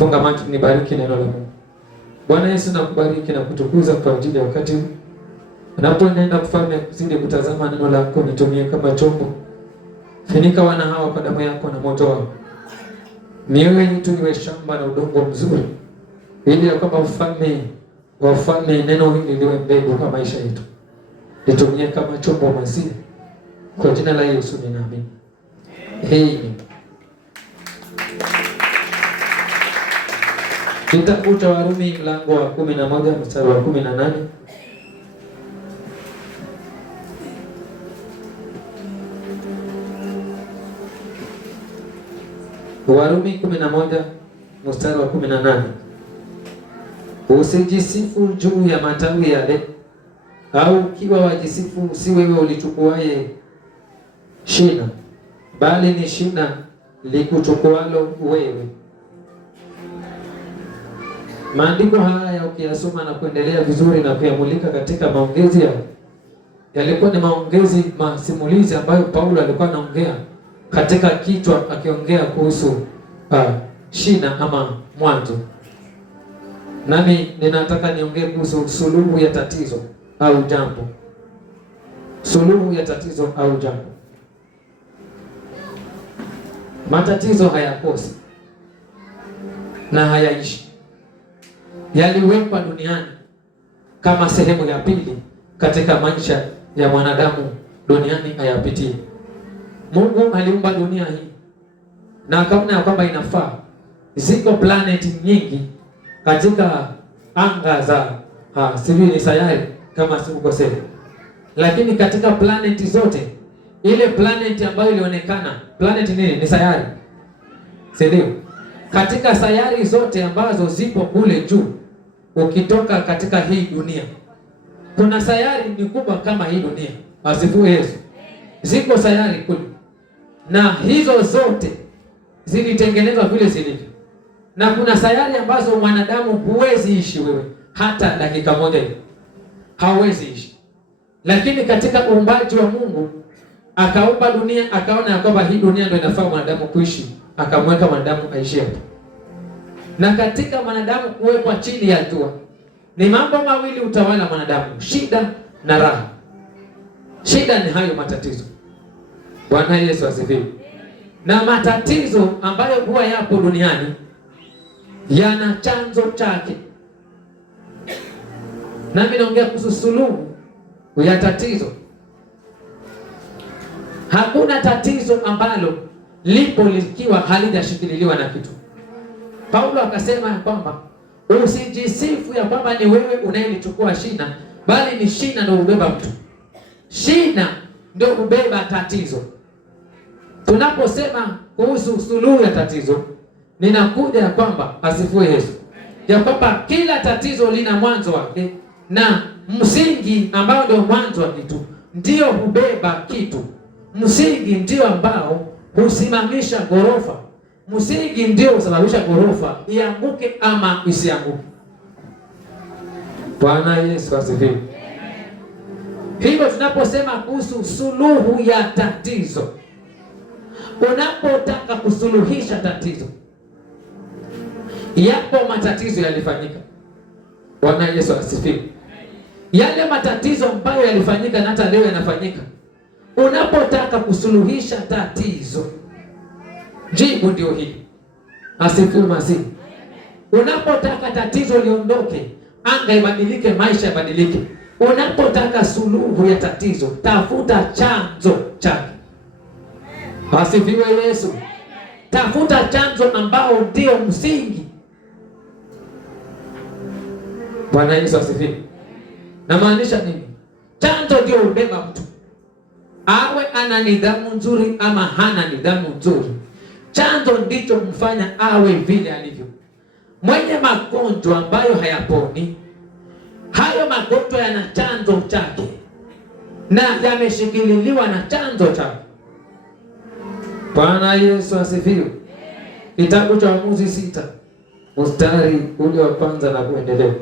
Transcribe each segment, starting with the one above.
Funga macho nibariki neno la Mungu. Bwana Yesu, nakubariki na kutukuza kwa ajili ya wakati huu. Unapoenda Mfalme kuzidi kutazama neno lako, nitumie kama chombo. Funika wana hawa kwa damu yako na moto wako. Mioyo yetu iwe shamba na udongo mzuri, ili ya kwamba Mfalme neno hili liwe mbegu kwa maisha yetu. Nitumie kama chombo masihi. Kwa jina la Yesu ninaamini. Amen. Kitabu cha Warumi mlango wa 11 mstari wa 18. Warumi 11 mstari wa 18. Usijisifu juu ya matawi yale, au kiwa wajisifu si wewe ulichukuaye shina, bali ni shina likuchukualo wewe. Maandiko haya ukiyasoma na kuendelea vizuri na kuyamulika katika maongezi yalikuwa ni maongezi masimulizi ambayo Paulo alikuwa anaongea katika kichwa, akiongea kuhusu shina ama mwanzo. Nami ninataka niongee kuhusu suluhu ya tatizo au jambo. Suluhu ya tatizo au jambo. Matatizo hayakosi na hayaishi. Yaliwekwa duniani kama sehemu ya pili katika maisha ya mwanadamu duniani ayapitie. Mungu aliumba dunia hii na akaona ya kwamba inafaa. Ziko planeti nyingi katika anga za sijui ni sayari kama sikukosea, lakini katika planeti zote, ile planeti ambayo ilionekana, planeti nini? Ni sayari, si ndio? Katika sayari zote ambazo zipo kule juu, ukitoka katika hii dunia, kuna sayari ni kubwa kama hii dunia. Asifiwe Yesu. Ziko sayari kule, na hizo zote zilitengenezwa vile zilivyo. Na kuna sayari ambazo mwanadamu huwezi ishi wewe hata dakika moja hiyo, hauwezi ishi. Lakini katika uumbaji wa Mungu akaumba dunia, akaona ya kwamba hii dunia ndio inafaa mwanadamu kuishi, akamweka mwanadamu aishi hapo. Na katika mwanadamu kuwekwa chini ya jua, ni mambo mawili utawala mwanadamu, shida na raha. Shida ni hayo matatizo. Bwana Yesu asifiwe. Na matatizo ambayo huwa yapo duniani yana chanzo chake. Nami naongea kuhusu suluhu ya tatizo. Hakuna tatizo ambalo lipo likiwa halijashikililiwa na kitu. Paulo akasema ya kwamba usijisifu ya kwamba ni wewe unayelichukua shina, bali ni shina ndio ubeba mtu. Shina ndio ubeba tatizo. Tunaposema kuhusu suluhu ya tatizo, ninakuja ya kwamba asifiwe Yesu, ya kwamba kila tatizo lina mwanzo wake, na msingi ambao ndio mwanzo wa kitu ndio hubeba kitu. Msingi ndio ambao husimamisha ghorofa. Msingi ndio husababisha ghorofa ianguke ama isianguke. Bwana Yesu asifiwe. Hivyo tunaposema kuhusu suluhu ya tatizo, unapotaka kusuluhisha tatizo, yapo matatizo yalifanyika. Bwana Yesu asifiwe. Yale matatizo ambayo yalifanyika na hata leo yanafanyika. Unapotaka kusuluhisha tatizo, jibu ndio hili. Asifiwe Masihi. Unapotaka tatizo liondoke, anga ibadilike, maisha yabadilike, unapotaka suluhu ya tatizo, tafuta chanzo chake. Asifiwe Yesu. Tafuta chanzo ambao ndio msingi. Bwana Yesu asifiwe. Na maanisha nini? Chanzo ndio ubeba mtu. Awe ana nidhamu nzuri ama hana nidhamu nzuri, chanzo ndicho mfanya awe vile alivyo. Mwenye magonjwa ambayo hayaponi, hayo magonjwa yana chanzo chake na yameshikililiwa na chanzo chake. Bwana Yesu asifiwe. Kitabu cha Waamuzi 6 mstari ule wa kwanza na kuendelea.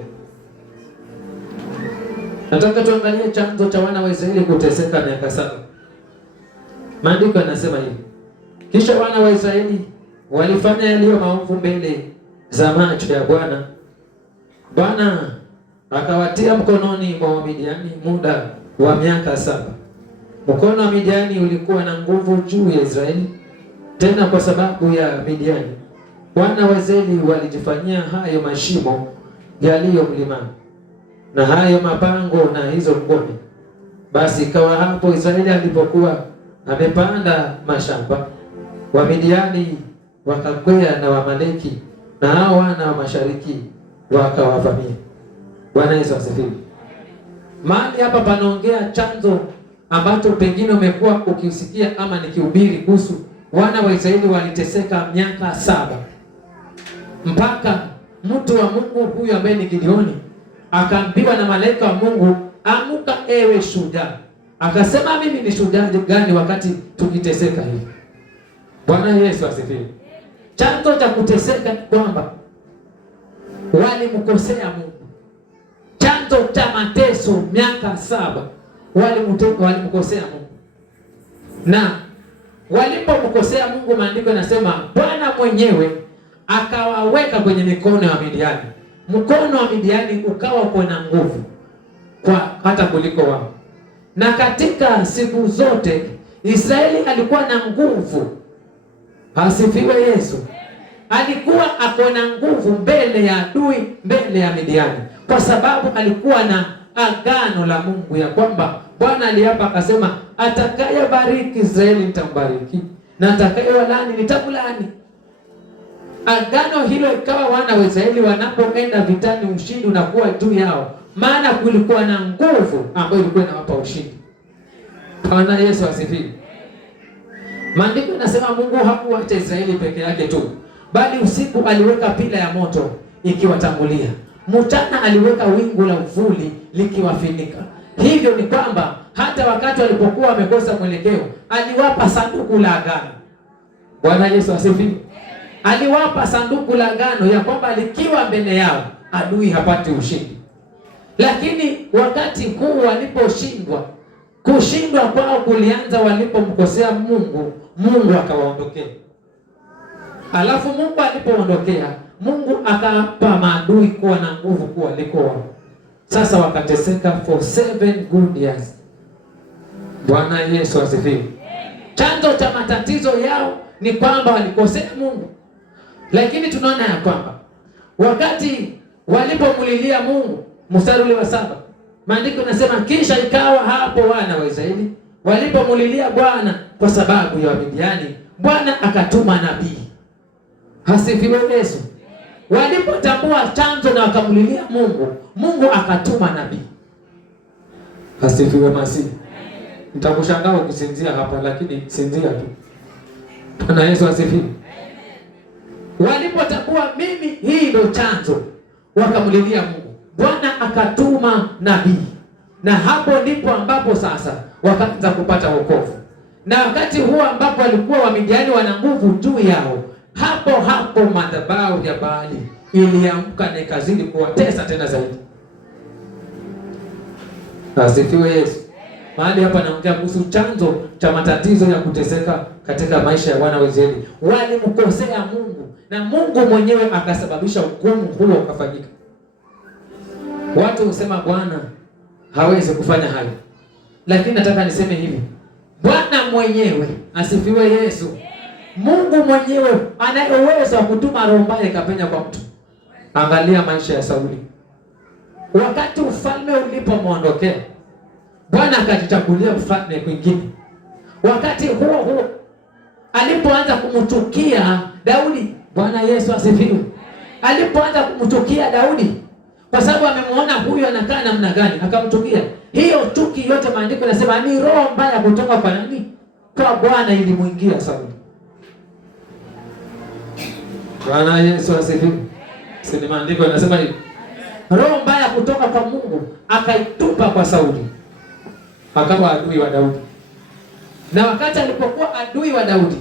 Nataka tuangalie chanzo cha wana wa Israeli kuteseka miaka 7. Maandiko yanasema hivi: kisha wana wa Israeli walifanya yaliyo maovu mbele za macho ya Bwana. Bwana akawatia mkononi mwa Midiani muda wa miaka 7. Mkono wa Midiani ulikuwa na nguvu juu ya Israeli. Tena kwa sababu ya Midiani, wana wa Israeli walijifanyia hayo mashimo yaliyo mlimani na hayo mapango na hizo ngome. Basi ikawa hapo Israeli alipokuwa amepanda mashamba, wa Midiani wakakwea na Wamaleki na hao wana wa mashariki wakawavamia. Bwana Yesu asifiwe. Mahali hapa panaongea chanzo ambacho pengine umekuwa ukisikia ama nikihubiri kuhusu wana wa Israeli waliteseka miaka 7, mpaka mtu wa Mungu huyu ambaye ni Gideoni akaambiwa na malaika wa Mungu, amuka ewe shujaa. Akasema, mimi ni shujaa gani wakati tukiteseka hivi? Bwana Yesu asifiwe. Chanzo cha kuteseka ni kwamba walimkosea Mungu. Chanzo cha mateso miaka 7 walimkosea Mungu, na walipomkosea Mungu, maandiko yanasema Bwana mwenyewe akawaweka kwenye mikono ya Midiani. Mkono wa Midiani ukawa kuna nguvu kwa hata kuliko wao. Na katika siku zote Israeli alikuwa na nguvu. Asifiwe Yesu. Alikuwa akona nguvu mbele ya adui, mbele ya Midiani, kwa sababu alikuwa na agano la Mungu ya kwamba Bwana aliapa akasema, atakayebariki Israeli nitambariki na atakayewalaani nitamlaani. Agano hilo ikawa wana wa Israeli wanapoenda vitani, ushindi unakuwa juu yao, maana kulikuwa na nguvu ambayo ilikuwa inawapa ushindi. Bwana Yesu asifiwe. Maandiko yanasema Mungu hakuacha Israeli peke yake tu, bali usiku aliweka pila ya moto ikiwatangulia, mchana aliweka wingu la uvuli likiwafinika. Hivyo ni kwamba hata wakati walipokuwa wamekosa mwelekeo, aliwapa sanduku la agano. Bwana Yesu asifiwe. Aliwapa sanduku la agano ya kwamba likiwa mbele yao adui hapati ushindi. Lakini wakati huu waliposhindwa, kushindwa kwao kulianza walipomkosea Mungu, Mungu akawaondokea. Alafu Mungu alipoondokea, Mungu akapa maadui kuwa na nguvu kuliko wao. Sasa wakateseka for 7 good years. Bwana Yesu asifiwe. Chanzo cha matatizo yao ni kwamba walikosea Mungu. Lakini tunaona ya kwamba wakati walipomulilia Mungu, mstari ule wa 7, maandiko yanasema kisha ikawa hapo wana wa Israeli walipomulilia Bwana kwa sababu ya Midiani, Bwana akatuma nabii. Asifiwe Yesu. Walipotambua chanzo na wakamulilia Mungu, Mungu akatuma nabii. Asifiwe Masihi. Nitakushangaa ukisinzia hapa, lakini sinzia tu. Bwana Yesu asifiwe. Walipotambua mimi hii ndio chanzo, wakamulilia Mungu, Bwana akatuma nabii. Na hapo ndipo ambapo sasa wakaanza kupata wokovu. Na wakati huo ambapo walikuwa Wamidiani wana nguvu juu yao, hapo madhabahu ya Baali iliamka na ikazidi kuwatesa tena zaidi. Asifiwe Yesu. Mahali hapa naongea kuhusu chanzo cha matatizo ya kuteseka katika maisha ya wana wa Israeli. Walimkosea Mungu na Mungu mwenyewe akasababisha hukumu huo ukafanyika. Watu husema Bwana hawezi kufanya hayo, lakini nataka niseme hivi, Bwana mwenyewe, asifiwe Yesu, Mungu mwenyewe ana uwezo wa kutuma roho mbaya ikapenya kwa mtu. Angalia maisha ya Sauli. Wakati ufalme ulipomwondokea, Bwana akajichagulia ufalme kwingine. Wakati huo alipoanza kumchukia Daudi, Bwana Yesu asifiwe, alipoanza kumchukia Daudi kwa sababu amemwona huyu anakaa namna gani, akamchukia. Hiyo chuki yote maandiko yanasema ni roho mbaya kutoka kwa nani? Kwa Bwana ilimuingia Sauli. Bwana Yesu asifiwe. Sisi maandiko yanasema hivi. Roho mbaya kutoka kwa Mungu akaitupa kwa Sauli, akawa adui wa Daudi. Na wakati alipokuwa adui wa Daudi,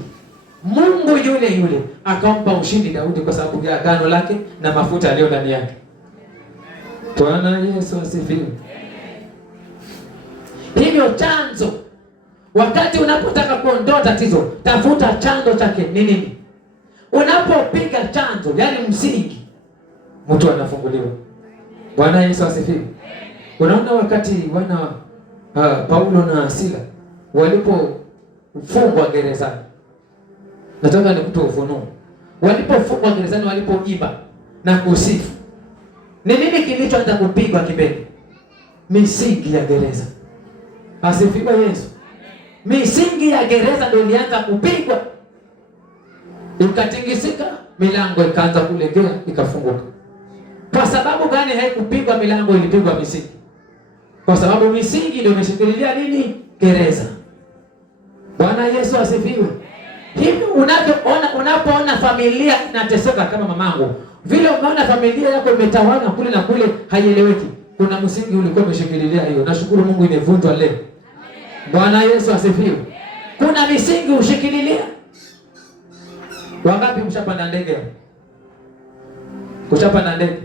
Mungu yule akampa ushindi Daudi kwa sababu ya agano lake na mafuta yaliyo ndani yake. Bwana Yesu asifiwe. Hivyo chanzo, wakati unapotaka kuondoa tatizo, tafuta chanzo chake ni nini. Unapopiga chanzo, yani msingi, mtu anafunguliwa. Bwana Yesu asifiwe. Unaona wakati wana Paulo na Sila walipofungwa gerezani, nataka nikupe ufunuo. Walipofungwa gerezani, walipoimba na kusifu, ni nini kilichoanza kupigwa kibele? Misingi ya gereza. Asifiwe Yesu. Misingi ya gereza ndio ilianza kupigwa, ikatingisika, milango ikaanza kulegea, ikafunguka. Kwa sababu gani haikupigwa milango, ilipigwa misingi? Kwa sababu misingi ndio imeshikilia nini? Gereza. Bwana Yesu asifiwe. Hivi unapoona familia inateseka kama mamangu, vile umeona familia yako imetawala kule na kule, haieleweki, kuna msingi ulikuwa umeshikilia hiyo. Nashukuru Mungu imevunjwa leo. Bwana Yesu asifiwe. Kuna misingi ushikililia. Wangapi mshapanda ndege? Kuchapanda ndege.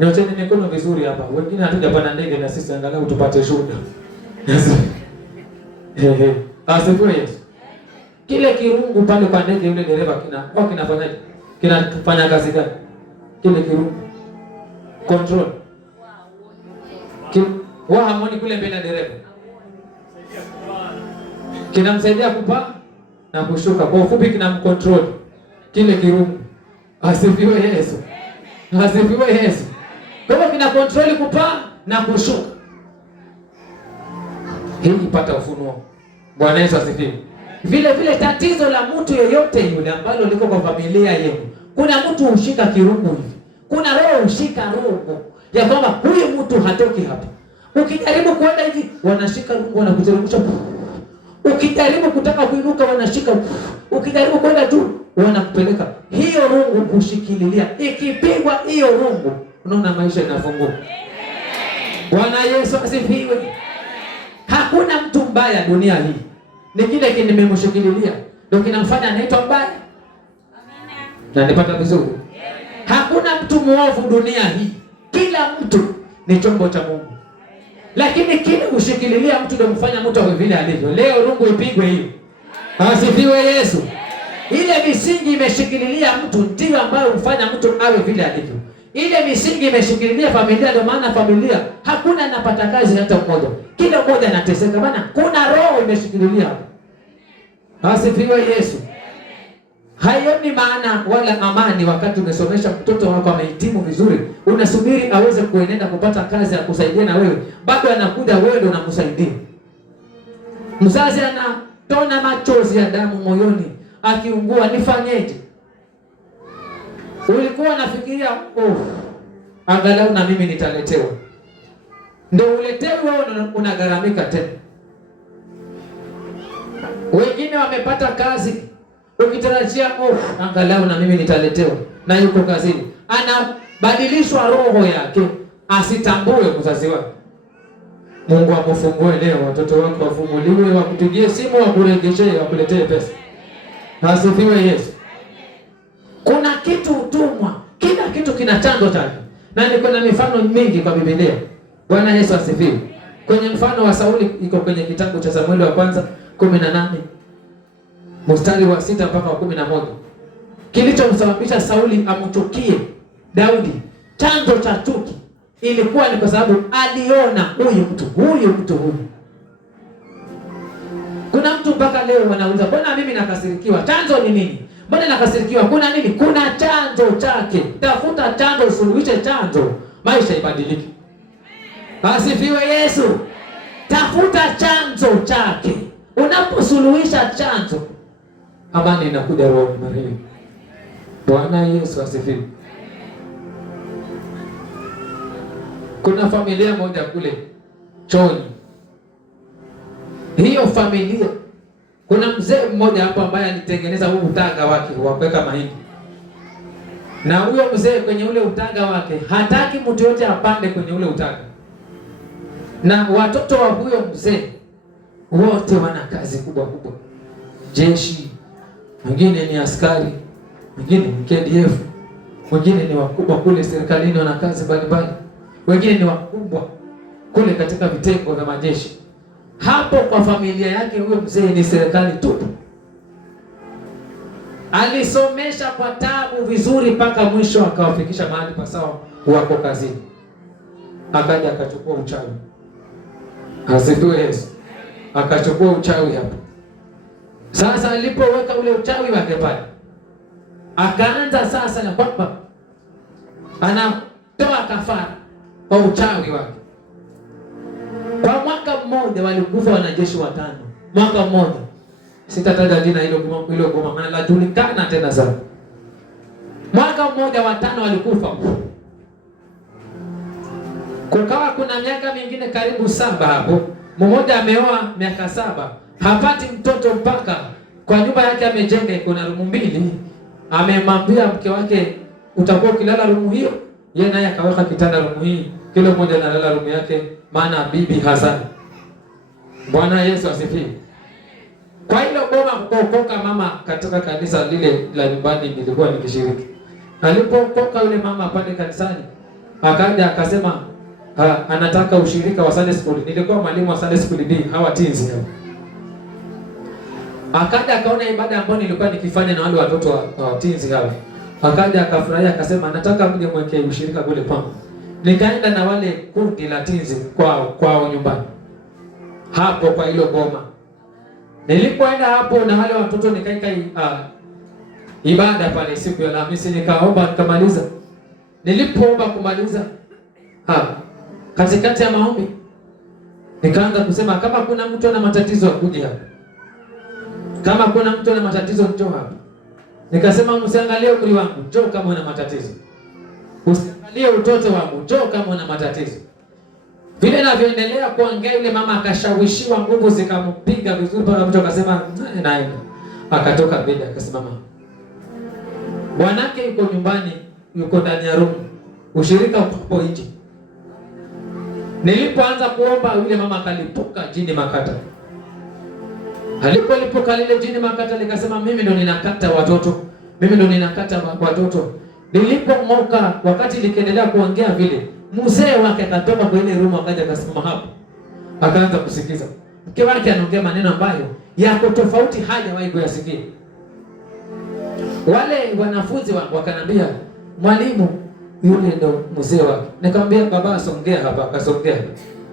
Nyocheni mikono vizuri hapa. Wengine hatujapanda ndege na sisi angalau tupate shuhuda. Asifiwe Yesu. Kile kirungu pale kwa ndege, yule dereva kinafanyaje? Kinafanya kazi gani? Kile kirungu control. Harmoni kule mbele ya dereva. Kinamsaidia kupaa na kushuka. Kwa ufupi kinamcontrol kile kirungu. Asifiwe Yesu. Asifiwe Yesu. Kwa hivyo kina control kupaa na kushuka. Hii ipata ufunuo. Bwana Yesu asifiwe. Vile vile tatizo la mtu yeyote yule ambalo liko kwa familia yenu, kuna mtu ushika kirungu hivi. Kuna roho ushika roho ya kwamba huyu mtu hatoki hapa. Ukijaribu kwenda hivi, wanashika rungu, wanakuteremsha. Ukijaribu kutaka kuinuka, wanashika. Ukijaribu kwenda juu, wanakupeleka. Hiyo rungu kushikililia, ikipigwa hiyo rungu, unaona maisha yanafunguka. Bwana Yesu asifiwe. Hakuna mtu mbaya dunia hii. Ni kile kimemshikililia ndio kinamfanya anaitwa mbaya. Na nipata vizuri. Hakuna mtu muovu dunia hii. Kila mtu ni chombo cha Mungu. Lakini kile ushikililia mtu ndio mfanya mtu awe vile alivyo. Leo rungu ipigwe hiyo. Asifiwe Yesu. Ile misingi imeshikililia mtu ndio ambayo mfanya mtu awe vile alivyo. Ile misingi imeshikililia familia, ndio maana familia hakuna anapata kazi hata mmoja. Kila mmoja anateseka bana, kuna roho imeshikililia hapo. Asifiwe Yesu. Haioni maana wala amani wakati umesomesha mtoto wako amehitimu vizuri, unasubiri aweze kuenenda kupata kazi ya kusaidia na wewe, bado anakuja wewe ndio unamsaidia. Mzazi anatona machozi ya damu moyoni akiungua, nifanyeje? Ulikuwa unafikiria angalau na mimi nitaletewa. Ndio uletewe wewe, unagaramika tena. Wengine wamepata kazi ukitarajia angalau na mimi nitaletewa, na yuko kazini anabadilishwa roho yake asitambue mzazi wake. Mungu akufungue leo, watoto wako wafunguliwe, wakupigie simu, wakuregeshe, wakuletee pesa. Asifiwe Yesu. Kuna kitu utumwa, kila kitu kina chanzo chake. Na niko na mifano mingi kwa Biblia. Bwana Yesu asifiwe. Kwenye mfano wa Sauli iko kwenye kitabu cha Samueli wa kwanza 18 mstari wa 6 mpaka wa 11. Kilichomsababisha Sauli amchukie Daudi, chanzo cha chuki ilikuwa ni kwa sababu aliona huyu mtu. Kuna mtu mpaka leo wanauliza, mbona mimi nakasirikiwa? Chanzo ni nini? Mbona nakasirikiwa? Kuna nini? Kuna chanzo chake. Tafuta chanzo, usuluhishe chanzo, maisha ibadilike. Asifiwe Yesu. Tafuta chanzo chake. Unaposuluhisha chanzo, amani inakuja rohoni mwako. Bwana Yesu asifiwe. Kuna familia moja kule Choni. Hiyo familia, kuna mzee mmoja hapo ambaye alitengeneza huu utanga wake wa kuweka mahindi. Na huyo mzee kwenye ule utanga wake hataki mtu yote apande kwenye ule utanga. Na watoto wa huyo mzee wote wana kazi kubwa kubwa. Jeshi, wengine ni askari, wengine ni KDF, wengine ni wakubwa kule serikalini wana kazi mbalimbali. Wengine ni wakubwa kule katika vitengo vya majeshi. Hapo kwa familia yake huyo mzee ni serikali tu. Alisomesha kwa tabu vizuri mpaka mwisho akawafikisha mahali pasawa, wako kazini. Akaja akachukua uchawi. Asifiwe Yesu. Akachukua uchawi hapo. Sasa alipoweka ule uchawi wake pale, akaanza sasa na kwamba anatoa kafara kwa uchawi wake. Kwa mwaka mmoja walikufa wanajeshi 5. Mwaka mmoja. Sitataja jina hilo goma maana lajulikana tena sana. Mwaka mmoja 5 walikufa. Kukawa kuna miaka mingine karibu 7 hapo. Mmoja ameoa miaka 7. Hapati mtoto mpaka kwa nyumba yake amejenga iko na rumu 2. Amemwambia mke wake utakuwa ukilala rumu hiyo. Yeye naye akaweka kitanda rumu hii. Kila mmoja analala rumu yake maana bibi Hassan. Bwana Yesu asifiwe. Kwa hilo boma kuokoka mama katika kanisa lile la nyumbani nilikuwa nikishiriki. Alipookoka yule mama pale kanisani, akaja akasema anataka ushirika wa Sunday school. Nilikuwa mwalimu wa Sunday school B, hawa teens hao. Akaja akaona ibada ambayo nilikuwa nikifanya na wale watoto wa teens hao. Akaja akafurahia akasema anataka mje mwekee ushirika kule kwangu. Nikaenda na wale kundi la teens kwao nyumbani. Hapo kwa hilo boma. Nilipoenda hapo na wale watoto nikaika ibada pale siku ya Alhamisi, nikaomba nikamaliza. Nilipoomba kumaliza katikati ya maombi nikaanza kusema kama kuna mtu ana matatizo akuje hapa. Kama kuna mtu ana matatizo njoo hapa. Nikasema msiangalie umri wangu, njoo kama una matatizo. Usiangalie utoto wangu, njoo kama una matatizo. Vile navyoendelea kuongea yule mama akashawishiwa, nguvu zikampiga vizuri mpaka mtu akasema naenda. Akatoka mbele akasimama. Bwanake yuko nyumbani, yuko ndani ya room. Ushirika upo nje. Nilipoanza kuomba yule mama akalipuka jini makata. Alipolipuka lile jini makata likasema mimi ndo ninakata watoto. Mimi ndo ninakata watoto. Nilipomoka wakati likiendelea kuongea vile, mzee wake akatoka kwa ile room akaja akasimama hapo. Akaanza kusikiza. Mke wake anaongea maneno ambayo yako tofauti hajawahi kuyasikia. Wale wanafunzi wakanambia, "Mwalimu, yule ndo mzee wake." Nikamwambia, "Baba asongea hapa." Akasongea.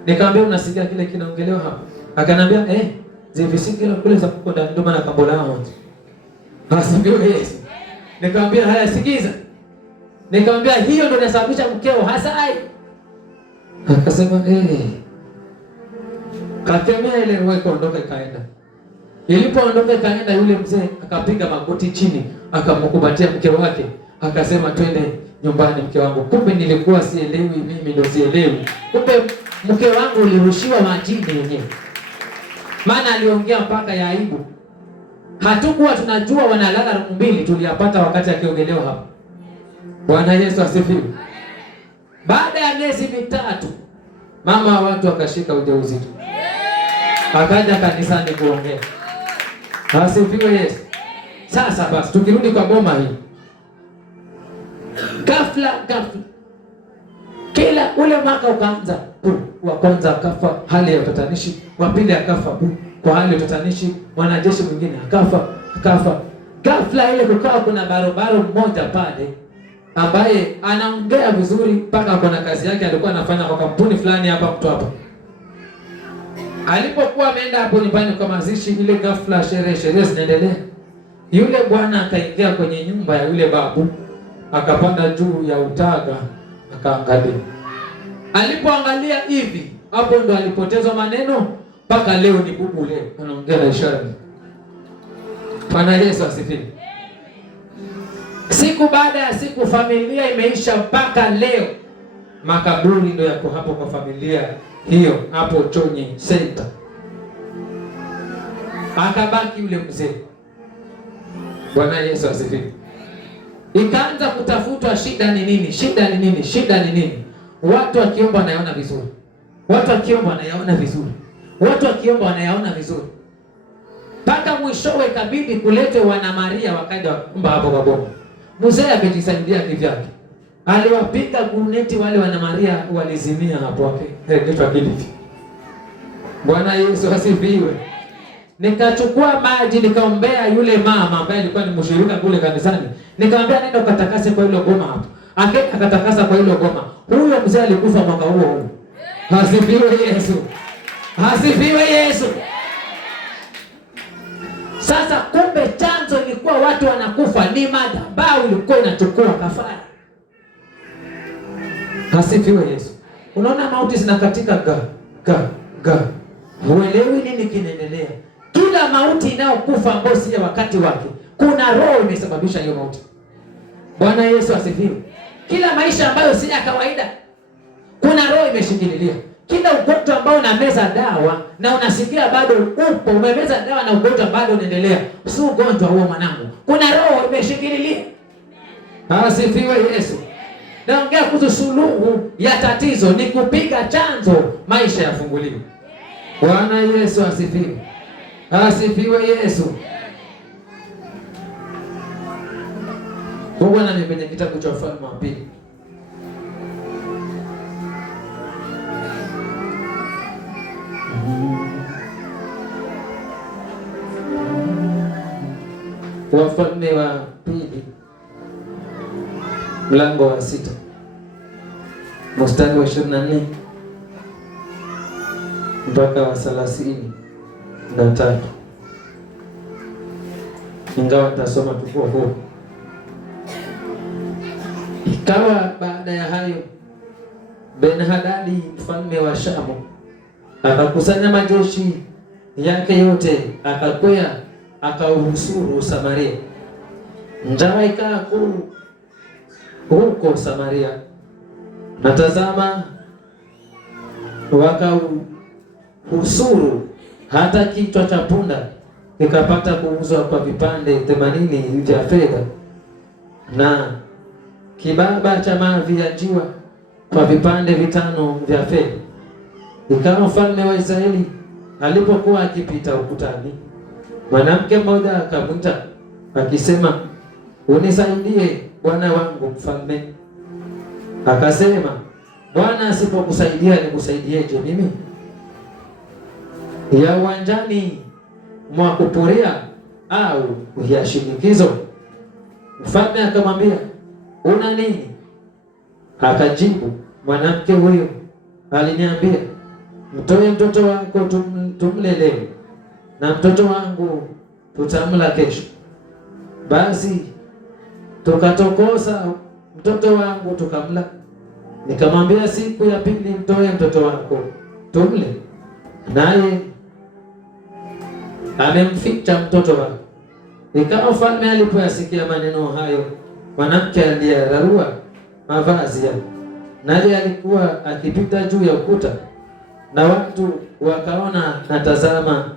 Nikamwambia, "Unasikia kile kinaongelewa hapa?" Akanambia, "Zivisikila kule za kukonda ndo maana kambola wao." Asifiwe Yesu. Nikamwambia, "Haya sikiza." Nikamwambia, "Hiyo ndio inasababisha mkeo hasai." Akasema, Kakemea ile roho ikaondoka ikaenda. Ilipoondoka ikaenda, yule mzee akapiga magoti chini, akamkumbatia mke wake, akasema, "Twende nyumbani mke wangu." Kumbe nilikuwa sielewi, mimi ndo sielewi. Kumbe mke wangu ulirushiwa majini yenyewe. Maana aliongea mpaka ya aibu. Hatukuwa tunajua wanalala room 2, tuliyapata wakati akiongelewa hapa. Bwana Yesu asifiwe. Baada ya miezi 3, mama wa watu akashika ujauzito. Akaja kanisani kuongea. Asifiwe Yesu. Sasa basi tukirudi kwa boma hii. Ghafla. Kila ule mwaka ukaanza. Wa kwanza akafa hali ya utatanishi, wa pili akafa kwa hali ya utatanishi, mwanajeshi mwingine akafa. Ghafla ile kukawa kuna barobaro mmoja pale ambaye anaongea vizuri mpaka kuna kazi yake alikuwa anafanya kwa kampuni fulani hapa mtu hapa. Alipokuwa ameenda hapo nyumbani kwa mazishi, ile ghafla sherehe zinaendelea. Yule bwana akaingia kwenye nyumba ya yule babu, akapanda juu ya utaga, akaangalia. Alipoangalia hivi, hapo ndo alipotezwa maneno mpaka leo ni bubu leo. Anaongea na ishara. Bwana Yesu asifiwe. Siku baada ya siku familia imeisha mpaka leo. Makaburi ndio yako hapo kwa familia hiyo hapo Chonyi Center. Akabaki yule mzee. Bwana Yesu asifiwe. Ikaanza kutafutwa shida ni nini? Watu wakiomba wanayaona vizuri. Watu wakiomba wanayaona vizuri. Mpaka mwishowe ikabidi kuletwe wana Maria wakaja kuomba hapo kwa boma. Mzee akijisaidia kivyake. Aliwapiga guruneti wale wana Maria walizimia hapo wake. Ndio akili. Bwana Yesu asifiwe. Nikachukua maji nikaombea yule mama ambaye alikuwa ni mshirika kule kanisani. Nikamwambia nenda ukatakase kwa hilo goma hapo. Akatakasa kwa hilo goma. Huyo mzee alikufa mwaka huo. Asifiwe Yesu. Asifiwe Yesu. Sasa kumbe chanzo ilikuwa watu wanakufa ni madhabahu ilikuwa inachukua kafara. Asifiwe Yesu. Unaona mauti zinakatika ga. Huelewi nini kinaendelea. Kila mauti inayokufa ambayo si ya wakati wake, kuna roho imesababisha hiyo mauti. Bwana Yesu asifiwe. Kila maisha ambayo si ya kawaida, kuna roho imeshikililia. Kila ugonjwa ambao unameza dawa na unasikia bado upo, umemeza dawa na ugonjwa bado unaendelea, si ugonjwa huo mwanangu. Kuna roho imeshikililia. Asifiwe Yesu. Naongea kuhusu suluhu ya tatizo ni kupiga chanzo, maisha yafunguliwe. Bwana Yesu asifiwe. Asifiwe Yesu. Mungu ananiambia kwenye kitabu cha Wafalme wa Pili. Wafalme wa Pili mlango wa 6 mstari wa 24 mpaka wa 33. Ingawa nitasoma tu huo. Ikawa baada ya hayo, Ben-Hadadi mfalme wa Shamu akakusanya majeshi yake yote, akakwea akauhusuru Samaria. Njaa ikaa kuu huko Samaria, na tazama, wakauhusuru hata kichwa cha punda ikapata kuuzwa kwa vipande 80 vya fedha, na kibaba cha mavi ya njiwa kwa vipande 5 vya fedha. Ikawa mfalme wa Israeli alipokuwa akipita ukutani, mwanamke mmoja akamwita akisema, unisaidie bwana wangu mfalme. Akasema, Bwana asipokusaidia nikusaidieje mimi? Ya uwanjani mwa kupuria au ya shinikizo? Mfalme akamwambia, una nini? Akajibu, mwanamke huyo aliniambia, mtoe mtoto wako tumle leo, na mtoto wangu tutamla kesho. Basi tukatokosa mtoto wangu tukamla. Nikamwambia, siku ya pili mtoe mtoto wako tumle, naye amemficha mtoto wako. Ikawa mfalme alipoyasikia maneno hayo, mwanamke aliyararua mavazi yake, naye alikuwa akipita juu ya ukuta, na watu wakaona, na tazama,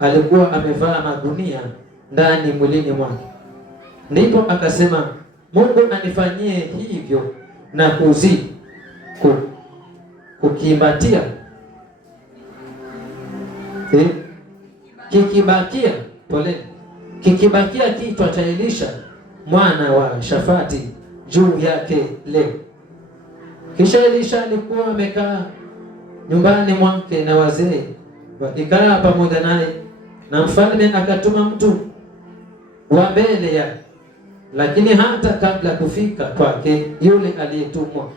alikuwa amevaa magunia ndani mwilini mwake. Ndipo akasema, Mungu anifanyie hivyo na kuzidi kukibatia kikibakia kichwa cha Elisha mwana wa Shafati juu yake leo. Kisha Elisha alikuwa amekaa nyumbani mwake na wazee wakikaa pamoja naye, na mfalme akatuma mtu wa mbele yake. Lakini hata kabla kufika kwake yule aliyetumwa,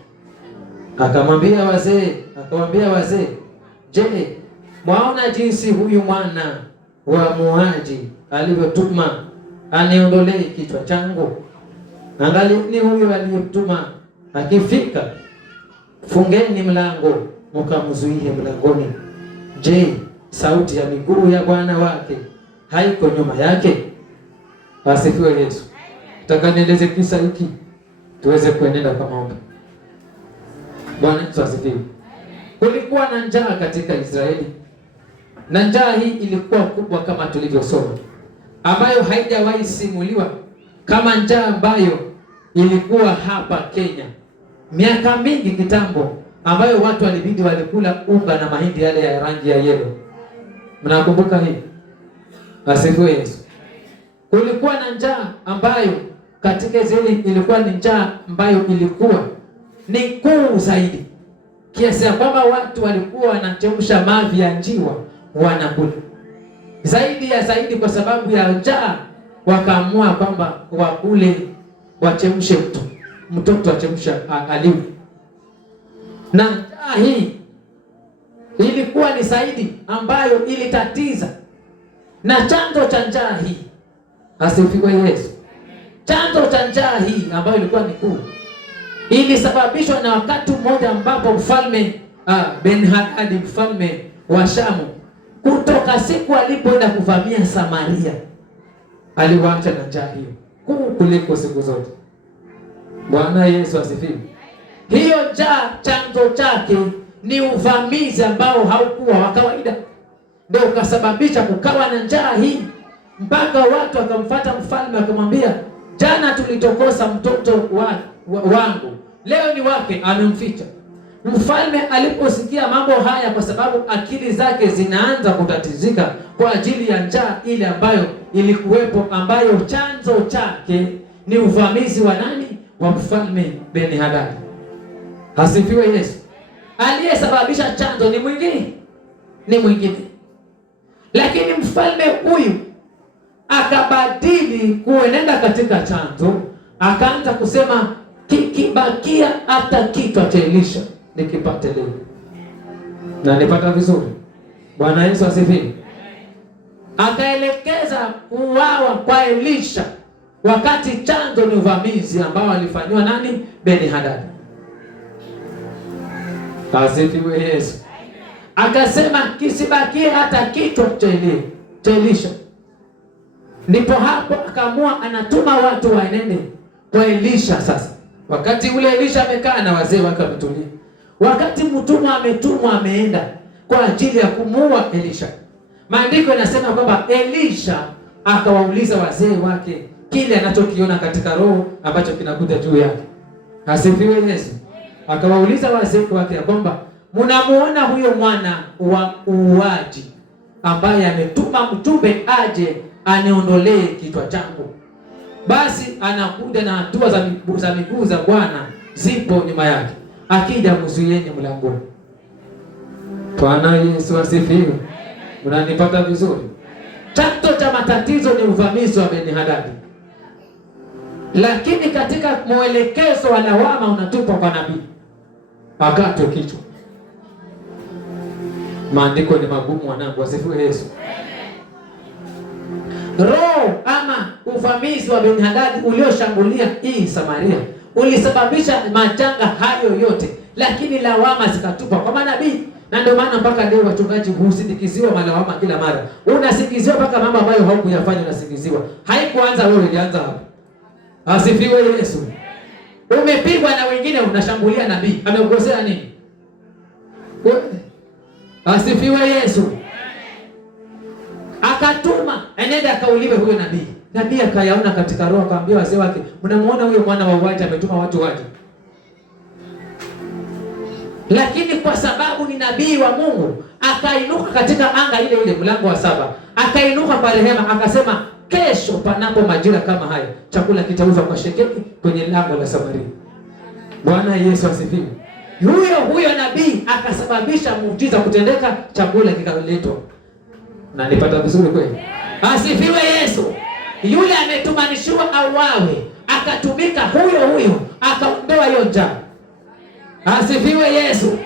akawaambia wazee, je, mwaona jinsi huyu mwana wa muuaji alivyotuma aniondolee kichwa changu? Angalieni, huyu aliyemtuma akifika, fungeni mlango mkamzuie mlangoni. Je, sauti ya miguu ya bwana wake haiko nyuma yake? Asifiwe Yesu. Nataka nieleze kisa hiki tuweze kuenenda kwa maombi. Bwana Yesu asifiwe. Kulikuwa na njaa katika Israeli, na njaa hii ilikuwa kubwa kama tulivyosoma, ambayo haijawahi simuliwa kama njaa ambayo ilikuwa hapa Kenya miaka mingi kitambo, ambayo watu walibidi walikula unga na mahindi yale ya rangi ya yellow. Mnakumbuka hii? Asifiwe Yesu. Kulikuwa na njaa ambayo katika Israeli ilikuwa ni njaa ambayo ilikuwa ni kuu zaidi, kiasi ya kwamba watu walikuwa wanachemsha mavi ya njiwa wanakula. zaidi, kwa sababu ya njaa wakaamua kwamba wakule, wachemshe mtoto achemsha aliwe. Na njaa hii ilikuwa ni zaidi ambayo ilitatiza, na chanzo cha njaa hii, asifiwe Yesu, chanzo cha njaa hii ambayo ilikuwa ni kuu, ilisababishwa na wakati mmoja ambapo mfalme Ben-Hadad, mfalme wa Shamu, kutoka siku alipoenda kuvamia Samaria, aliwaacha na njaa hiyo kuu kuliko siku zote. Bwana Yesu asifiwe. Hiyo njaa chanzo chake ni uvamizi ambao haukuwa wa kawaida, ndio ukasababisha kukawa na njaa hii, mpaka watu wakamfuata mfalme wakamwambia, jana tulitokosa mtoto wangu, leo ni wake, amemficha. Mfalme aliposikia mambo haya, kwa sababu akili zake zinaanza kutatizika kwa ajili ya njaa ile ambayo ilikuwepo, ambayo chanzo chake ni uvamizi wa nani? Wa mfalme Ben-Hadad. Asifiwe Yesu. Aliyesababisha chanzo ni mwingine, lakini mfalme huyu akabadili kuenenda katika chanzo, akaanza kusema, kikibakia hata kichwa cha Elisha nikipate leo. Na nipata vizuri? Bwana Yesu asifiwe. Akaelekeza kuuawa kwa Elisha, wakati chanzo ni uvamizi ambao alifanywa nani? Ben-Hadad. Asifiwe Yesu. Akasema kisibakie hata kichwa cha Elisha. Ndipo hapo akaamua anatuma watu waenende kwa Elisha. Sasa wakati ule Elisha amekaa na wazee wake wametulia, wakati mtumwa ametumwa ameenda kwa ajili ya kumuua Elisha, maandiko yanasema kwamba Elisha akawauliza wazee wake kile anachokiona katika roho ambacho kinakuja juu yake. Asifiwe Yesu. Akawauliza wazee wake ya kwamba, mnamuona huyo mwana wa uuaji ambaye ametuma mjumbe aje aniondolee kichwa changu? Basi anakuja na hatua za miguu za Bwana zipo nyuma yake, akija mzuieni mlangoni. Bwana Yesu asifiwe. Unanipata vizuri? Chanzo cha matatizo ni uvamizi wa Ben-Hadad, lakini katika mwelekezo wa lawama unatupa kwa nabii akatwe kichwa. Maandiko ni magumu wanangu, asifiwe Yesu. Roho ama uvamizi wa Ben-Hadad ulioshambulia hii Samaria ulisababisha majanga hayo yote, lakini lawama zikatupa kwa manabii. Na ndio maana mpaka leo wachungaji husindikiziwa malawama kila mara. Unasingiziwa mpaka mambo ambayo haukuyafanya unasingiziwa. Haikuanza wewe, ilianza hapo. Asifiwe Yesu. Umepigwa na wengine unashambulia nabii. Amekukosea nini? Asifiwe Yesu. Akatuma enende akauliwe huyo nabii. Nabii akayaona katika roho, akamwambia wazee wake, mnamuona huyo mwana wa uaji ametuma watu waje. Lakini kwa sababu ni nabii wa Mungu, akainuka katika anga ile ile, mlango wa 7. Akainuka kwa rehema akasema, kesho panapo majira kama haya chakula kitauzwa kwa shekeli kwenye lango la Samaria. Bwana Yesu asifiwe. Huyo nabii akasababisha muujiza kutendeka, chakula kikaletwa. Na nipata vizuri kweli? Asifiwe Yesu. Yule ametumanishiwa auawe, akatumika huyo akaondoa hiyo njaa. Asifiwe Yesu.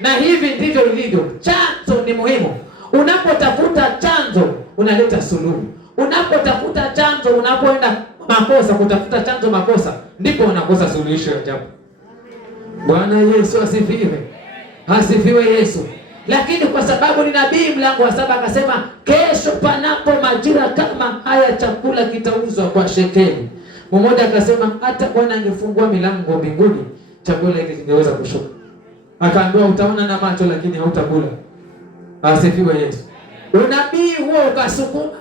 Na hivi ndivyo ilivyo. Chanzo ni muhimu. Unapotafuta chanzo unaleta suluhu. Unapotafuta chanzo, unapoenda makosa kutafuta chanzo makosa, ndipo unakosa suluhisho ya jambo. Bwana Yesu asifiwe. Asifiwe Yesu. Lakini kwa sababu ni nabii, mlango wa 7 akasema, kesho panapo majira kama haya chakula kitauzwa kwa shekeli. Mmoja akasema, hata Bwana angefungua milango mbinguni chakula hiki kingeweza kushuka. Akaambiwa, utaona na macho lakini hautakula. Asifiwe Yesu. Unabii huo ukasukuma.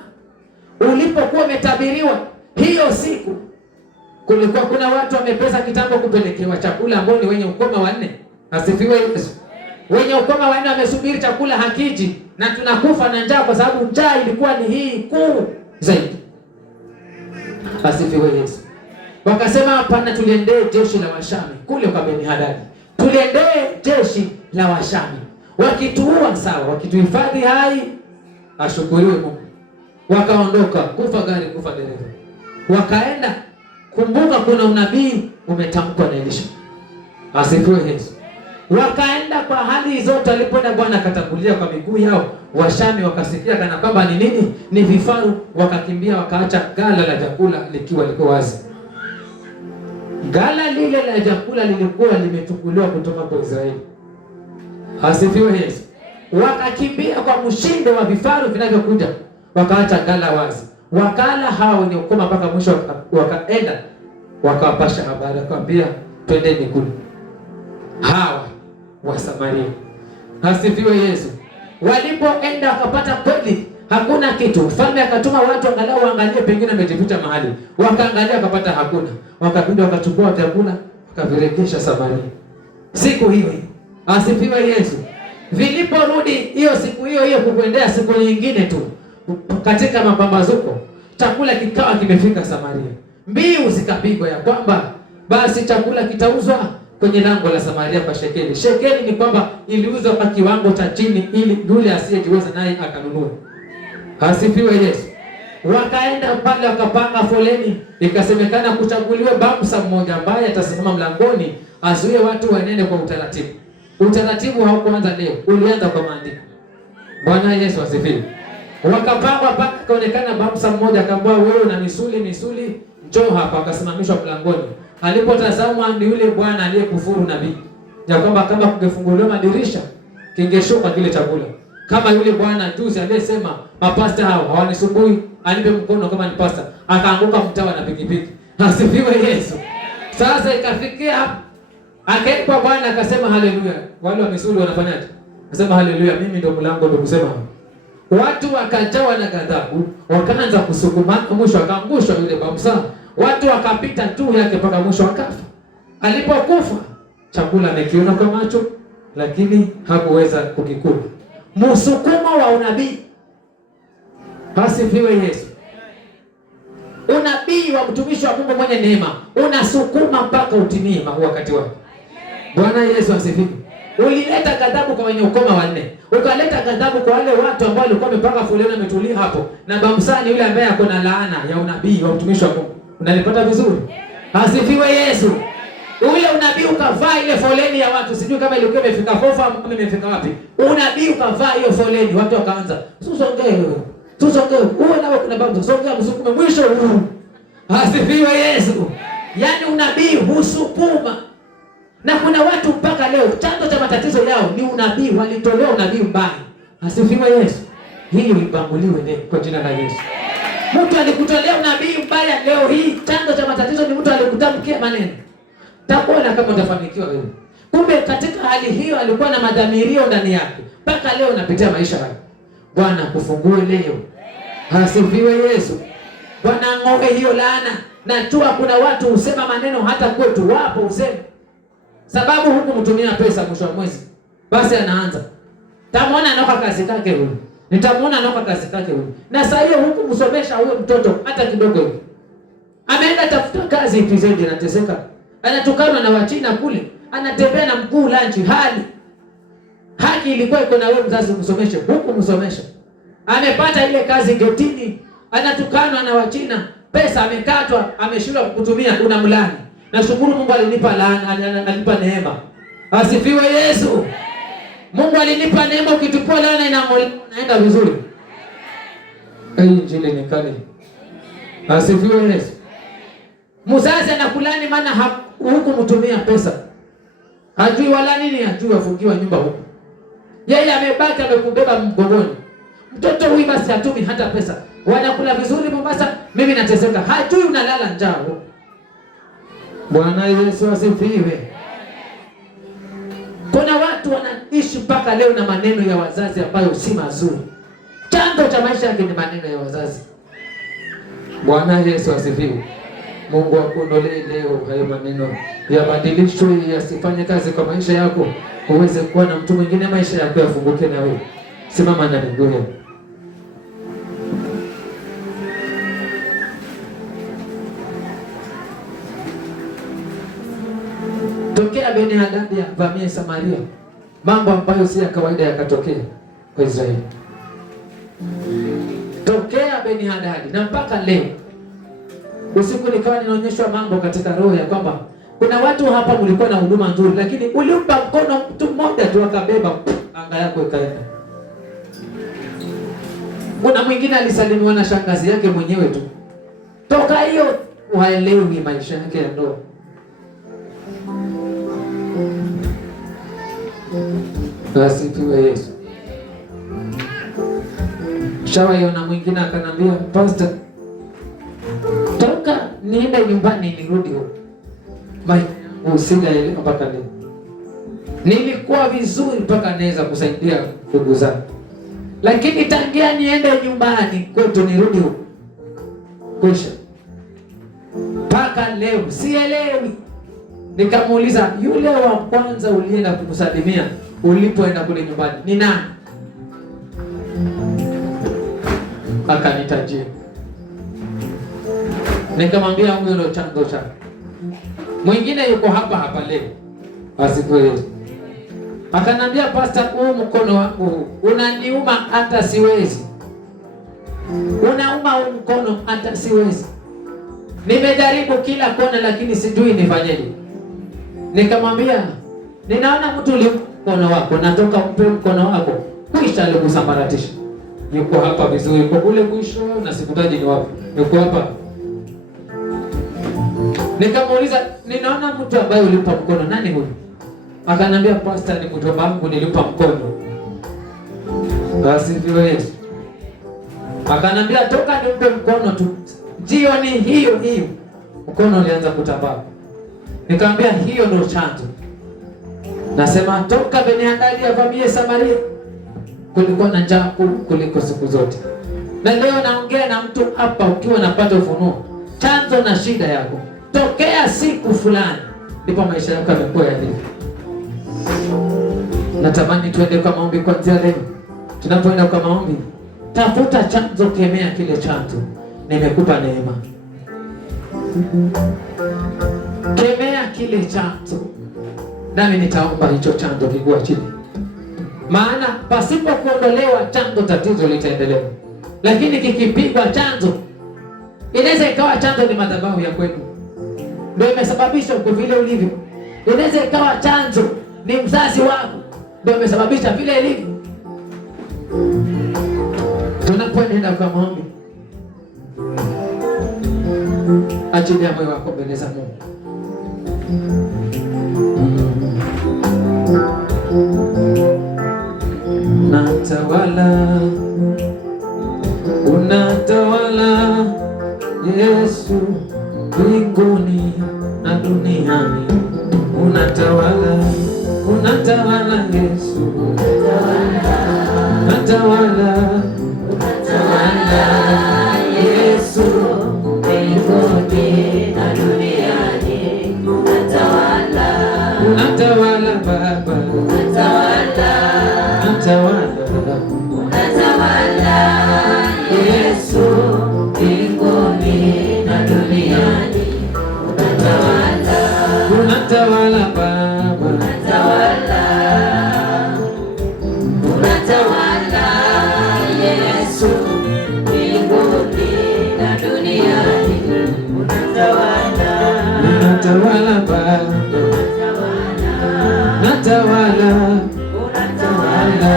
Ulipokuwa umetabiriwa hiyo siku, kulikuwa kuna watu wamepesa kitambo kupelekewa chakula ambao ni wenye ukoma 4. Asifiwe Yesu. Wenye ukoma 4 wamesubiri chakula hakiji, na tunakufa na njaa kwa sababu njaa ilikuwa ni hii kuu zaidi. Asifiwe Yesu. Wakasema, hapana, tuliendee jeshi la Washami kule kwa Ben-Hadad. Tuliendee jeshi la Washami. Wakituua sawa, wakituhifadhi hai ashukuriwe Mungu. wakaondoka, kufa gari, kufa dereva. Wakaenda, kumbuka kuna unabii umetamkwa na Elisha. Asifiwe Yesu. Wakaenda kwa hali zote, alipoenda Bwana akatangulia kwa miguu yao. Washami wakasikia kana kwamba ni nini? Ni vifaru, wakakimbia wakaacha gala la chakula liko wazi. Gala lile la chakula lilikuwa limechukuliwa kutoka kwa Israeli. Asifiwe Yesu. Wakakimbia kwa mshindo wa vifaru vinavyokuja, wakaacha gala wazi. Wakala hao ni ukoma mpaka mwisho. Wakaenda wakawapasha habari, akamwambia twendeni kule hawa wa Samaria. Asifiwe Yesu. Walipoenda wakapata kweli hakuna kitu. Mfalme akatuma watu angalau waangalie, pengine amejificha mahali. Wakaangalia wakapata hakuna. Wakabidi wakachukua chakula wakavirejesha Samaria siku hiyo. Asifiwe Yesu. Viliporudi hiyo siku hiyo kukuendea siku nyingine tu, katika mapambazuko chakula kikawa kimefika Samaria. Mbiu zikapigwa ya kwamba basi chakula kitauzwa kwenye lango la Samaria kwa shekeli. Shekeli ni kwamba iliuzwa kwa kiwango cha chini, ili yule asiyejiweza naye akanunue. Asifiwe Yesu. Wakaenda pale wakapanga foleni, ikasemekana kuchaguliwe bamsa mmoja ambaye atasimama mlangoni azuie watu waenende kwa utaratibu. Utaratibu haukuanza leo, ulianza kwa maandiko. Bwana Yesu asifiwe. Wakapangwa mpaka kaonekana bamsa mmoja, akamwambia wewe na misuli njoo hapa. Akasimamishwa mlangoni. Alipotazamwa ni yule bwana aliyekufuru nabii ya kwamba kama kungefunguliwa madirisha kingeshuka kile chakula, kama yule bwana juzi aliyesema mapasta hao hawanisumbui, anipe mkono kama ni pasta, akaanguka mtawa na pikipiki. Asifiwe Yesu. Sasa ikafikia akaenda bwana akasema haleluya. Wale wa misuli wanafanyaje? Nasema haleluya, mimi ndio mlango, ndio kusema. Watu wakajawa na ghadhabu, wakaanza kusukuma, mwisho akaangushwa yule bamsa. Watu wakapita tu yake mpaka mwisho akafa. Alipokufa chakula amekiona kwa macho, lakini hakuweza kukikula. Msukumo wa unabii. Asifiwe Yesu. Unabii wa mtumishi wa Mungu mwenye neema unasukuma mpaka utimie wakati wake. Bwana Yesu asifiwe. Ulileta ghadhabu kwa wenye ukoma wanne, ukaleta ghadhabu kwa wale watu ambao walikuwa wamepanga foleni wametulia hapo, na bamsani yule ambaye ako na laana ya unabii wa mtumishi wa Mungu. Unalipata vizuri? Asifiwe Yesu. Ule unabii ukavaa ile foleni ya watu, sijui kama ilikuwa imefika Kofa ama imefika wapi. Unabii ukavaa hiyo foleni, watu wakaanza tusongee, uwe nao kuna bamsa, songea msukume mwisho huu. Asifiwe Yesu. Yaani unabii husukuma. Na kuna watu mpaka leo chanzo cha matatizo yao ni unabii, walitolewa unabii mbaya. Asifiwe Yesu. Hili libanguliwe leo kwa jina la Yesu. Mtu alikutolea unabii mbaya, leo hii chanzo cha matatizo ni mtu alikutamkia maneno. Takuona kama utafanikiwa wewe. Kumbe katika hali hiyo alikuwa na madhamirio ndani yake. Mpaka leo unapitia maisha haya. Bwana kufungue leo. Asifiwe Yesu. Bwana ng'oe hiyo laana. Najua kuna watu husema maneno hata kwetu wapo useme. Sababu huku mtumia pesa mwisho wa mwezi. Basi anaanza. Tamuona anoka kazi kake huyu. Nitamuona anoka kazi kake huyu. Na saa hiyo huku msomesha huyo mtoto hata kidogo hivi. Ameenda tafuta kazi ipizende anateseka. Anatukana na Wachina kule. Anatembea na mkuu lunch hadi. Haki ilikuwa iko na wewe mzazi msomeshe, huku msomesha. Amepata ile kazi getini, anatukana na Wachina, pesa amekatwa, ameshindwa kukutumia, unamlani. Na shukuru Mungu alinipa laana, alinipa neema. Asifiwe Yesu. Mungu alinipa neema, ukitupua laana inaenda vizuri. Injili ni kali. Asifiwe Yesu. Mzazi anakulani maana huku mtumia pesa. Hajui wala nini, hajui afungiwa nyumba huku. Yeye amebaki amekubeba mgongoni. Mtoto huyu basi hatumi hata pesa. Wanakula vizuri Mombasa, mimi nateseka. Hajui unalala njaa huko. Bwana Yesu asifiwe. Kuna watu wanaishi mpaka leo na maneno ya wazazi ambayo si mazuri. Chanzo cha maisha yake ni maneno ya wazazi. Bwana Yesu asifiwe. Mungu akuondolee leo hayo maneno, yabadilishwe, yasifanye kazi kwa maisha yako, uweze kuwa na mtu mwingine, maisha yako yafunguke na wewe. Simama na miguu. Tokea Beni-Hadadi avamie Samaria, mambo ambayo si ya kawaida yakatokea kwa Israeli. Tokea Beni-Hadadi, na mpaka leo usiku nikawa ninaonyeshwa mambo katika roho ya kwamba kuna watu hapa mlikuwa na huduma nzuri, lakini ulimpa mkono mtu mmoja tu akabeba anga yako ikaenda. Kuna mwingine alisalimiwa na shangazi yake mwenyewe tu. Toka hiyo waelewi maisha yake ya ndoa. Asifiwe Yesu. Shawaiona mwingine akanambia, Pastor, toka niende nyumbani nirudi huko. Bai, usijaelewa mpaka leo. Nilikuwa vizuri mpaka naweza kusaidia ndugu zangu. Lakini tangia niende nyumbani kwetu nirudi huko. Kisha mpaka leo sielewi. Nikamuuliza, yule wa kwanza ulienda kumsalimia ulipoenda kule nyumbani ni nani? Akanitajia. Nikamwambia huyo ndio chanzo chake. Mwingine yuko hapa leo. Asifiwe. Akanambia, Pastor, huu mkono wangu unaniuma hata siwezi. Unauma huu mkono hata siwezi. Nimejaribu kila kona lakini sijui nifanyeje. Nikamwambia, ninaona mtu mkono wako, natoka umpe mkono wako. Kisha alikusambaratisha. Yuko hapa vizuri, yuko kule mwisho na sikutaji ni wapi. Yuko hapa. Nikamuuliza, ninaona mtu ambaye ulimpa mkono, nani huyu? Akanambia, Pastor, ni mjomba wangu nilimpa mkono. Asifiwe Yesu. Akanambia, toka nimpe mkono tu. Jioni hiyo mkono ulianza kutambaa. Nikamwambia, hiyo ndio chanzo. Nasema toka Beni-Hadadi avamie Samaria, kulikuwa na njaa kuliko siku zote. Na leo naongea na mtu hapa, ukiwa napata ufunuo chanzo na shida yako tokea siku fulani, ndipo maisha yako yamekuwa yalivyo. Natamani tuende kwa maombi kuanzia leo. Tunapoenda kwa maombi, tafuta chanzo, kemea kile chanzo. Nimekupa neema, kemea kile chanzo, nami nitaomba hicho chanzo kikuwa chini. Maana pasipo kuondolewa chanzo, tatizo litaendelea. Lakini kikipigwa chanzo, inaweza ikawa chanzo ni madhabahu ya kwenu, ndio imesababisha uko vile ulivyo. Inaweza ikawa chanzo ni mzazi wako, ndio imesababisha vile ilivyo. Tunapoenda kwa maombi, achilia moyo wako mbele za Mungu. Unatawala, unatawala Yesu, mbinguni na duniani. Unatawala, unatawala Yesu, unatawala, unatawala Yesu, mbinguni na duniani. Unatawala, unatawala Baba, unatawala, unatawala, unatawala Yesu, mbinguni na duniani. Unatawala, unatawala Baba, unatawala, unatawala Yesu, mbinguni na duniani. Unatawala, unatawala Baba, unatawala, unatawala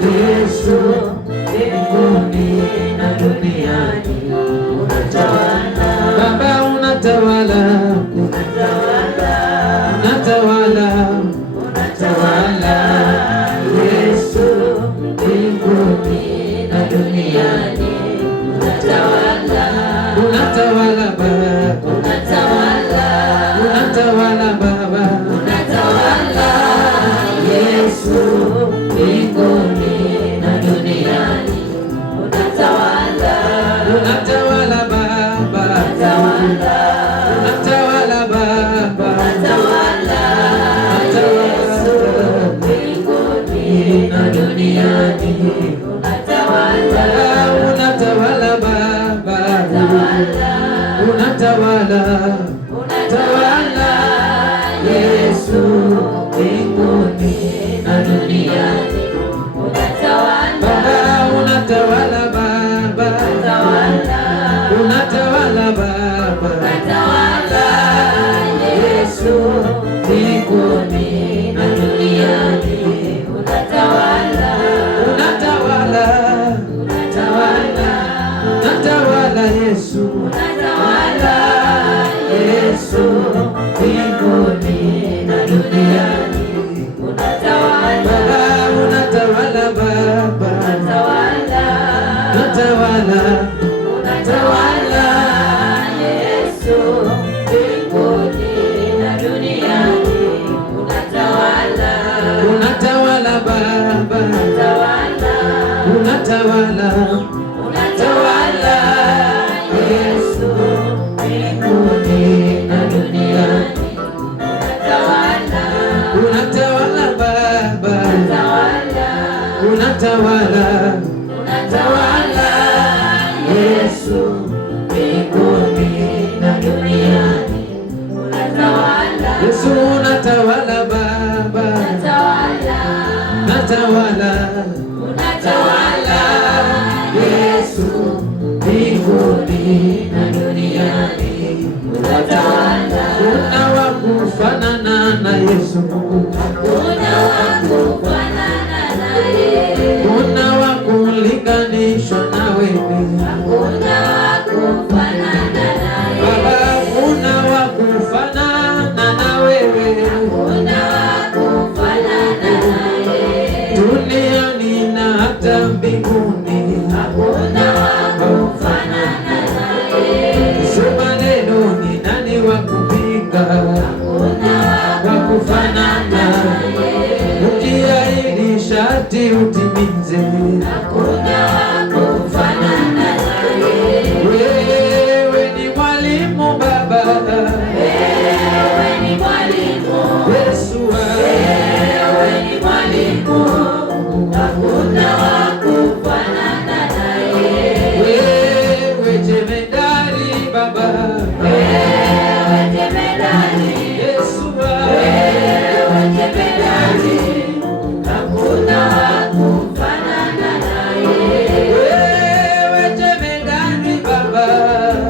Yesu, mbinguni na duniani. Unatawala Baba, unatawala, unatawala, unatawala, unatawala Yesu, mbinguni na duniani. Unatawala, unatawala Baba, unatawala, unatawala Baba, unatawala Yesu, mbinguni na duniani. Unatawala, unatawala Baba, unatawala, unatawala Baba, unatawala Yesu, mbinguni na duniani. Unatawala, unatawala Baba, unatawala, unatawala Yesu, mbinguni na duniani. Unatawala, unatawala Baba, mbinguni na duniani, unatawala, unatawala, unatawala, unatawala Yesu, unatawala Yesu, mbinguni na duniani, unatawala, unatawala Baba, unatawala, unatawala, unatawala Yesu, mbinguni na duniani, unatawala, unatawala Baba, unatawala, unatawala, unatawala Yesu, mbinguni na duniani, unatawala, unatawala Baba, unatawala, unatawala, unatawala Yesu, mbinguni na duniani, unatawala, Yesu unatawala Baba, unatawala, unatawala, unatawala Yesu, mbinguni na duniani, unatawala, unawakufanana na Yesu, unawakufanana naye, unawakulinganishwa na wewe unawakufanana naye, Baba, unawakufanana na wewe unawakufanana naye, duniani na hata mbinguni, unawakufanana naye, sema neno, ni nani wa kupinga? Wakufanana, ukiahidi sharti utimize. unawakufanana naye, Wewe ni mwalimu Baba, wewe ni mwalimu, Yesu wewe ni mwalimu, hakuna wakufanana naye, wewe jemedari Baba, wewe jemedari, Yesu wewe jemedari, hakuna wakufanana naye, wewe jemedari Baba,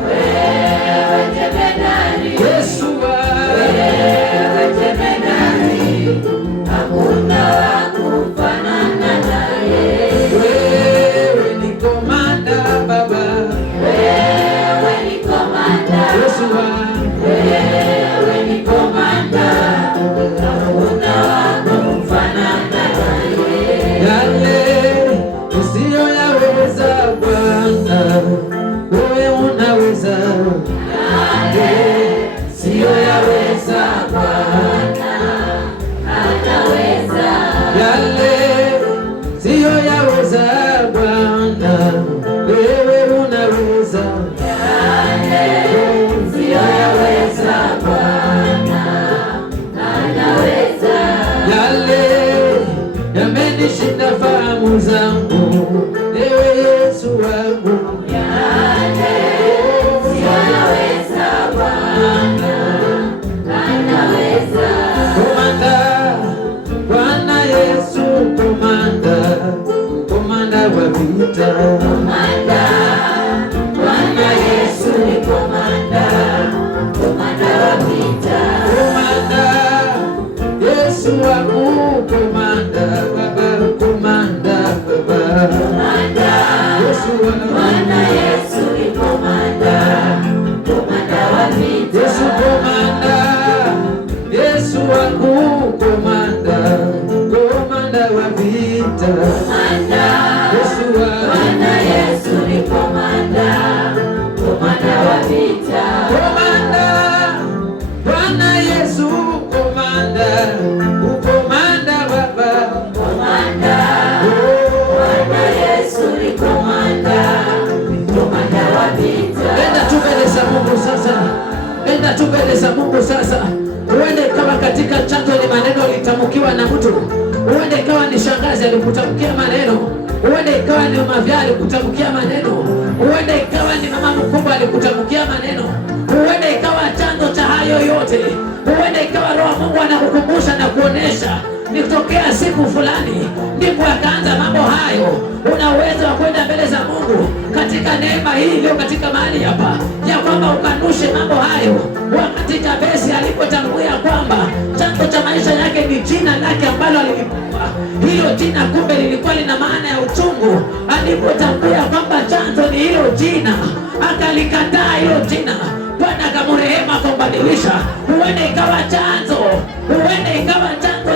wewe jemedari, Yesu wewe jemedari, hakuna wakufanana naye, wewe ni komanda Baba, wewe ni komanda, Yesu wewe ni komanda, hakuna wakufanana naye, yale nisiyoyaweza Bwana, wewe unaweza. siyoyaweza Bwana, anaweza, Yale siyoyaweza Bwana, wewe unaweza. siyoyaweza Bwana, anaweza, Yale yamenishinda fahamu zangu, ewe Yesu wangu. siyoyaweza Bwana, anaweza, Komanda, Bwana Yesu, komanda, komanda wa vita. komanda, Bwana Yesu ni komanda, komanda wa vita, Komanda, Yesu wangu, komanda Baba, komanda Baba, komanda, Yesu wangu, Bwana Yesu ni komanda, komanda wa vita, Yesu komanda, Yesu wangu, komanda, komanda wa vita, komanda, Yesu wangu, Bwana Yesu ni komanda, komanda wa vita, komanda, Bwana Yesu, komanda, ukomanda Baba, komanda, Bwana Yesu ni komanda, komanda wa vita. enda tu mbele za Mungu sasa, enda tu mbele za Mungu sasa. Uende ikawa katika chanzo ni maneno litamukiwa na mtu, uende ikawa ni shangazi alikutamkia maneno, uende ikawa ni mavya alikutamkia maneno, uende ikawa ni mama mkubwa alikutamkia maneno, uende ikawa chanzo cha hayo yote, uende ikawa Roho Mungu anakukumbusha na kuonesha ni kutokea siku fulani ndipo akaanza mambo hayo. Una uwezo wa kwenda mbele za Mungu katika neema hii iliyo katika mahali hapa, ya kwamba ukanushe mambo hayo, wakati Jabesi alipotangulia kwamba chanzo cha maisha yake lake ambalo alilipewa. Hilo jina kumbe lilikuwa lina maana ya uchungu. Alipotambua kwamba chanzo ni hilo jina, akalikataa hilo jina, Bwana akamrehemu, akambadilisha. Huenda ikawa chanzo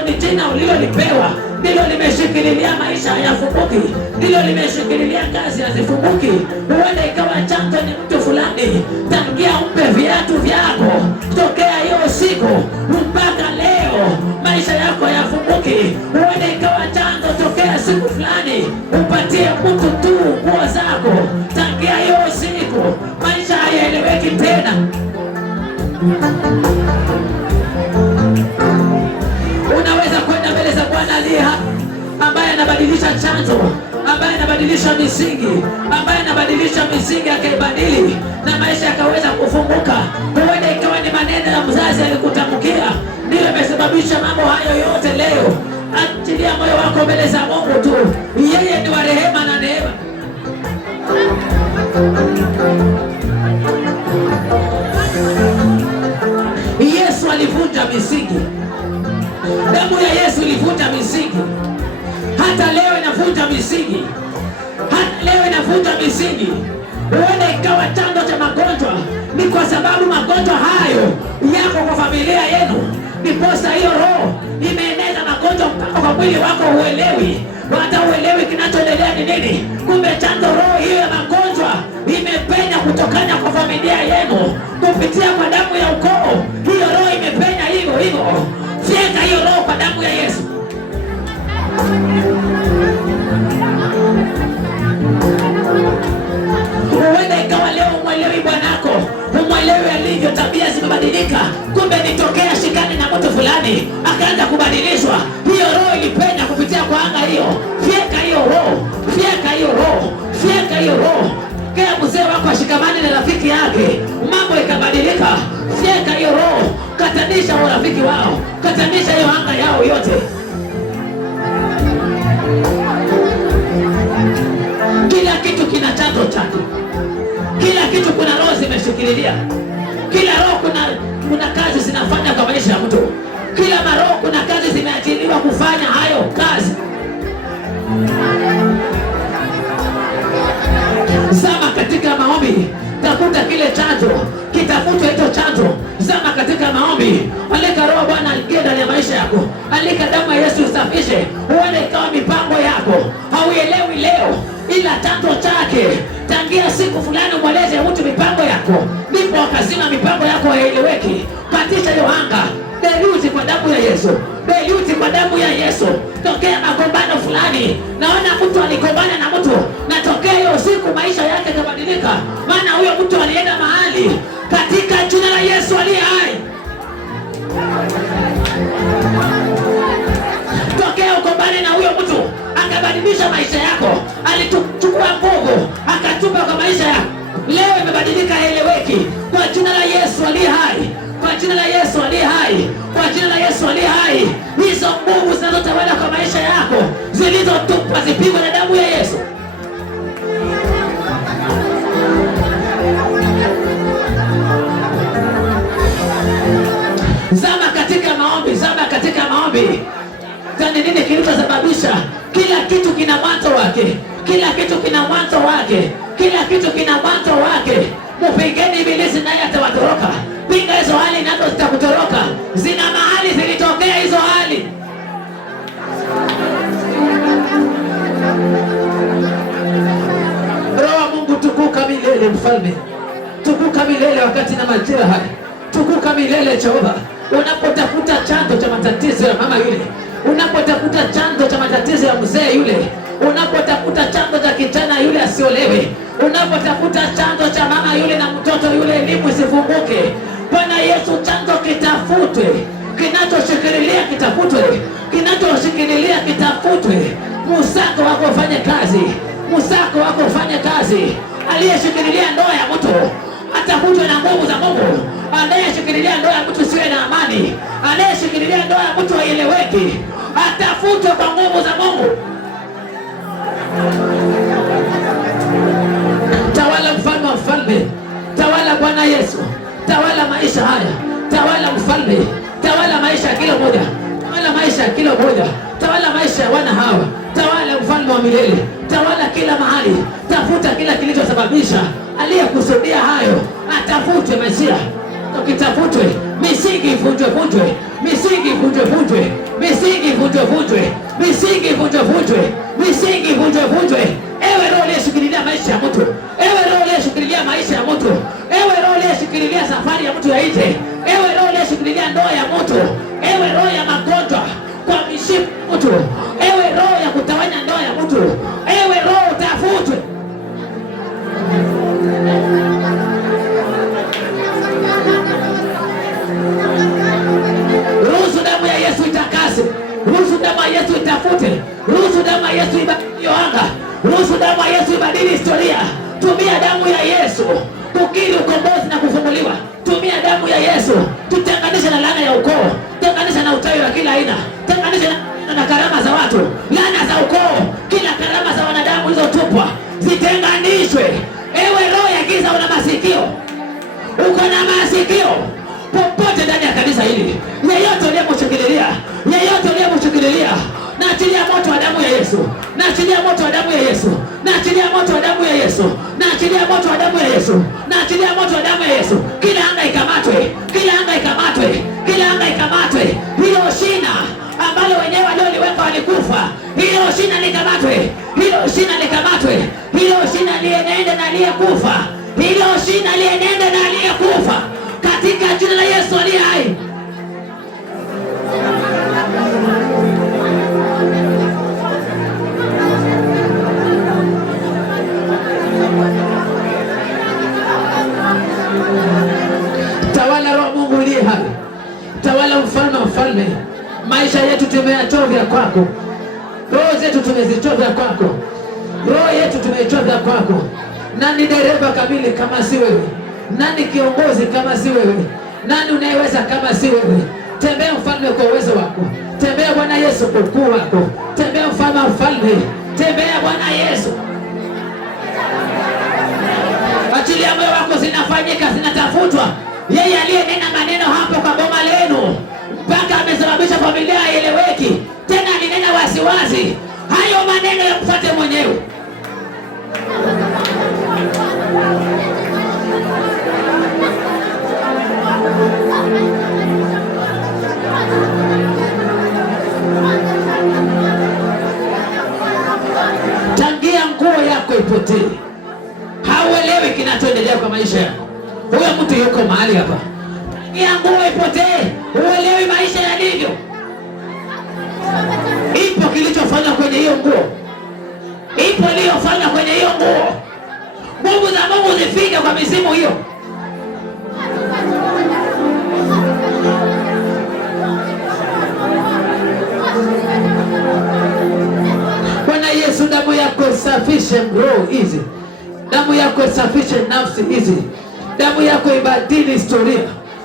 ni jina ulilolipewa, ndilo limeshikililia maisha hayafunguki, ndilo limeshikililia kazi hazifunguki. Huenda ikawa chanzo ni mtu fulani, tangia umpe viatu vyako tokea hiyo siku mpaka leo maisha yako hayafunguki. Huenda ikawa chanzo tokea siku fulani upatie mtu tu nguo zako, tangia hiyo siku maisha hayaeleweki tena. Unaweza kwenda mbele za Bwana aliye hai, ambaye anabadilisha chanzo, ambaye anabadilisha misingi, ambaye anabadilisha misingi akaibadili na maisha yakaweza kufunguka. Huenda ikawa ni maneno ya mzazi alikutamkia ndio yamesababisha mambo hayo yote. Leo achilia moyo wako mbele za Mungu tu, yeye ni wa rehema na neema. Yesu alivunja misingi. Damu ya Yesu ilivunja misingi. Hata leo inavunja misingi. Hata leo inavunja misingi. Huenda ikawa chanzo cha magonjwa ni kwa sababu magonjwa hayo yako kwa familia yenu. Ndiposa hiyo roho imeeneza magonjwa mpaka kwa mwili wako, huelewi. Hata huelewi kinachoendelea ni nini. Kumbe chanzo roho hiyo ya magonjwa imepenya kutokana kwa familia yenu kupitia kwa damu ya ukoo. Hiyo roho imepenya hivyo hivyo. Fyeka hiyo roho kwa damu ya Yesu. Huenda ikawa leo umwelewi bwanako, umwelewi alivyo, tabia zimebadilika. Kumbe nitokea shikani na mtu fulani akaanza kubadilishwa. Hiyo roho ilipenya kupitia kwa anga hiyo. Fyeka hiyo roho, fyeka hiyo roho, fyeka hiyo roho. Kea mzee wako ashikamane na rafiki yake, mambo ikabadilika. Fyeka hiyo roho, katanisha urafiki wao, katanisha hiyo anga yao yote. Kila kitu kina chanzo chake. Kila kitu kuna roho zimeshikililia. Kila roho kuna kazi zinafanya kwa maisha ya mtu. Kila maroho kuna kazi zimeachiliwa kufanya hayo kazi. Zama katika maombi, tafuta kile chanzo, kitafutwe hicho chanzo. Zama katika maombi, alika roho Bwana aliingie ndani ya maisha yako. Alika damu ya Yesu usafishe. Huenda ikawa mipango yako hauelewi leo, ila chanzo chake tangia siku fulani mweleze mtu mipango yako, ndipo wakazima mipango yako haieleweki. Katisha hiyo anga. Deluti kwa damu ya Yesu. Deluti kwa damu ya Yesu. Tokea magombano fulani, naona mtu aligombana na mtu, na tokea hiyo siku maisha yake yakabadilika, maana huyo mtu alienda mahali. Katika jina la Yesu aliye hai, tokea ugombane na huyo mtu, akabadilisha maisha yako. Alichukua nguvu akatupa kwa maisha yako, leo imebadilika, haeleweki. Kwa jina la Yesu aliye hai, kwa jina la Yesu aliye hai, kwa jina la Yesu aliye hai, hizo nguvu zinazotawala kwa maisha yako zilizotupwa zipigwe na damu ya Yesu. Zama katika maombi, zama katika maombi. Tani nini kilichosababisha? Kila kitu kina mwanzo wake. Kila kitu kina mwanzo wake. Kila kitu kina mwanzo wake. Mpigeni ibilisi naye atawatoroka. Pinga hizo hali nazo zitakutoroka. Zina mahali zilitokea hizo hali. Roho wa Mungu tukuka milele mfalme. Tukuka milele wakati na majira haya. Tukuka milele Jehova. Unapotafuta chanzo cha matatizo ya mama yule, unapotafuta chanzo cha matatizo ya mzee yule, unapotafuta chanzo cha kijana yule asiolewe, unapotafuta chanzo cha mama yule na mtoto yule elimu isifunguke, Bwana Yesu chanzo kitafutwe. Kinachoshikilia kitafutwe. Kinachoshikilia kitafutwe. Musako wako ufanye kazi. Musako wako ufanye kazi. Aliyeshikilia ndoa ya mtu atafutwe na nguvu za Mungu. Anayeshikilia ndoa ya mtu siwe na amani, anayeshikilia ndoa ya mtu haieleweki, atafutwe kwa nguvu za Mungu. Tawala mfalme wa mfalme. Tawala Bwana Yesu. Tawala maisha haya. Tawala mfalme. Tawala maisha ya kila mmoja. Tawala maisha ya kila mmoja, tawala maisha ya wana hawa, tawala mfalme wa milele, tawala kila mahali, tafuta kila kilichosababisha aliyekusudia hayo atafutwe. Masia ukitafutwe, misingi ivunjwe, misingi ivunjwe, misingi ivunjwe, misingi ivunjwe. Ewe roho uliyeshikilia maisha ya mtu, ewe roho uliyeshikilia maisha ya mtu, ewe roho uliyeshikilia safari ya mtu ya nje, ewe roho uliyeshikilia ndoa ya mtu, ewe roho ya magonjwa kwa mishipa mtu, ewe roho ya kutawanya ndoa ya mtu, ewe roho utafutwe. Ruhusu damu ya Yesu itakase, ruhusu damu ya Yesu itafute, ruhusu damu ya Yesu ibadili anga, ruhusu damu ya Yesu ibadili historia. Tumia damu ya Yesu kukiri ukombozi na kufunguliwa. Tumia damu ya Yesu tutenganisha na laana ya ukoo, tenganisha na utawi wa kila aina, tenganisha na karama za watu, laana za ukoo, kila karama za wanadamu zilizotupwa zitenganishwe. Ewe roho ya giza, una masikio, uko na masikio popote ndani ya kanisa hili, yeyote uliyemshikililia, yeyote uliyemshikililia, naachilia moto wa damu ya Yesu, naachilia moto wa damu ya Yesu, naachilia moto wa damu ya Yesu, naachilia moto wa damu ya Yesu, naachilia moto wa damu ya Yesu. Kila anga ikamatwe, kila anga ikamatwe, kila anga ikamatwe. Hilo shina ambalo wenyewe walioliweka walikufa, hilo shina likamatwe, hilo shina likamatwe, hilo shina lienende na aliyekufa, hilo shina lienende na aliyekufa, katika jina la Yesu aliye hai. Tawala Roho Mungu aliye hai, tawala mfalme wa falme. Maisha yetu tumeyachovya kwako, roho zetu tumezichovya kwako, roho yetu tumeichovya kwako. Nani dereva kamili kama si wewe? Nani kiongozi kama si wewe? Nani unayeweza kama si wewe? Tembea mfalme kwa uwezo wako, tembea Bwana Yesu kwa ukuu wako, tembea mfalme wa falme, tembea Bwana Yesu. Achilia moyo wako, zinafanyika, zinatafutwa. Yeye aliyenena maneno hapo kwa boma lenu mpaka amesababisha familia haieleweki tena, alinena wasiwazi. Hayo maneno ya kufuate mwenyewe. Tangia nguo yako ipotee, hauelewi kinachoendelea kwa maisha yako. Huyo mtu yuko mahali hapa, tangia nguo ipotee, huelewi maisha yalivyo. Ipo kilichofanya kwenye hiyo nguo, ipo iliyofanya kwenye hiyo nguo. Nguvu za Mungu zifike kwa misimu hiyo. Bwana Yesu, damu yako isafishe roho hizi, damu yako isafishe nafsi hizi, damu yako ibadili historia,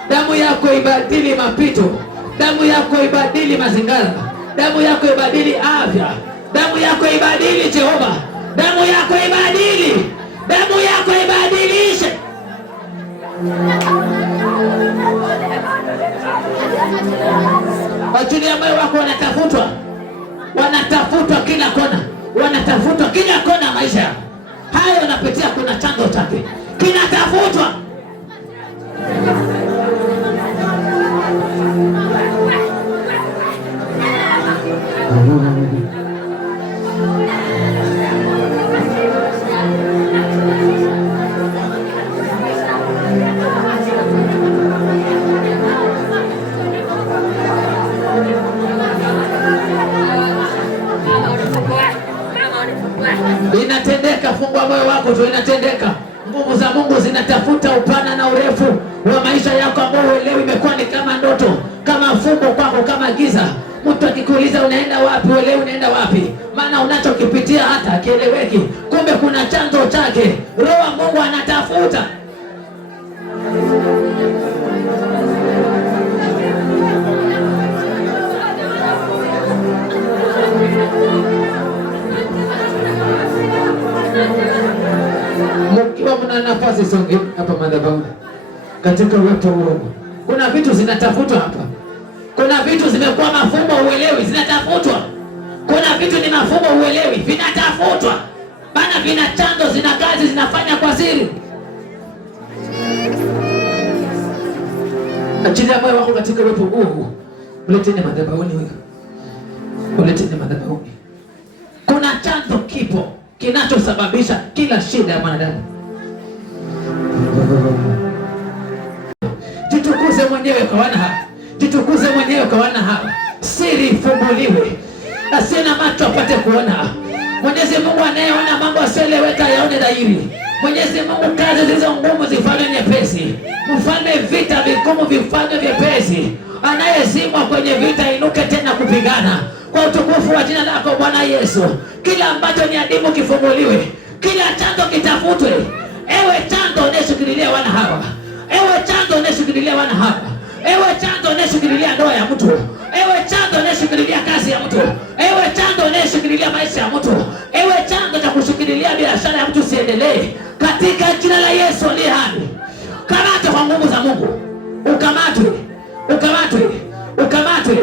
damu yako ibadili mapito, damu yako ibadili mazingira, damu yako ibadili afya, damu yako ibadili Jehova, damu yako ibadili, damu yako ibadilishe. Achilia moyo wako, wanatafutwa, wanatafutwa kila kona, wanatafutwa kila kona maisha yako. Hayo unapitia, kuna chanzo chake, kinatafutwa. Inatendeka, fungua moyo wako tu, inatendeka. Nguvu za Mungu zinatafuta upana na urefu wa maisha yako ambao uelewi. Imekuwa ni kama ndoto, kama fumbo kwako, kama giza. Mtu akikuuliza unaenda wapi, uelewi unaenda wapi, maana unachokipitia hata kieleweki. Kumbe kuna chanzo chake. Roho wa Mungu anatafuta. Mkiwa mna nafasi, songe hapa madhabahu katika uwepo wa Mungu. Kuna vitu zinatafutwa hapa, kuna vitu vitu zimekuwa mafumbo uelewi, zinatafutwa. Kuna vitu ni mafumbo uelewi, vinatafutwa. Maana vina chanzo, zina kazi, zinafanya kwa siri. Achilia moyo wako katika uwepo huu. Uleteni madhabahuni huyo. Uleteni madhabahuni. Kuna chanzo kipo kinachosababisha kila shida ya mwanadamu. Jitukuze mwenyewe kwa wana hawa. Jitukuze mwenyewe kwa wana hawa. Siri ifumbuliwe. Asiye na macho apate kuona. Mwenyezi Mungu anayeona mambo asiyoeleweka yaone dhahiri. Mwenyezi Mungu kazi zilizo ngumu zifanye nyepesi. Mfalme vita vigumu vifanye vyepesi. Anayezimwa kwenye vita inuke tena kupigana. Kwa utukufu wa jina lako Bwana Yesu. Kila ambacho ni adimu kifunguliwe. Kila chanzo kitafutwe. Ewe chanzo unayeshikililia wana hawa. Ewe chanzo unayeshikililia wana hawa. Ewe chanzo unayeshikililia ndoa ya mtu. Ewe chanzo unayeshikililia kazi ya mtu. Ewe chanzo unayeshikililia maisha ya mtu. Ewe chanzo cha kushikililia biashara ya mtu siendelee. Katika jina la Yesu aliye hai. Kamata kwa nguvu za Mungu. Ukamatwe. Ukamatwe. Ukamatwe.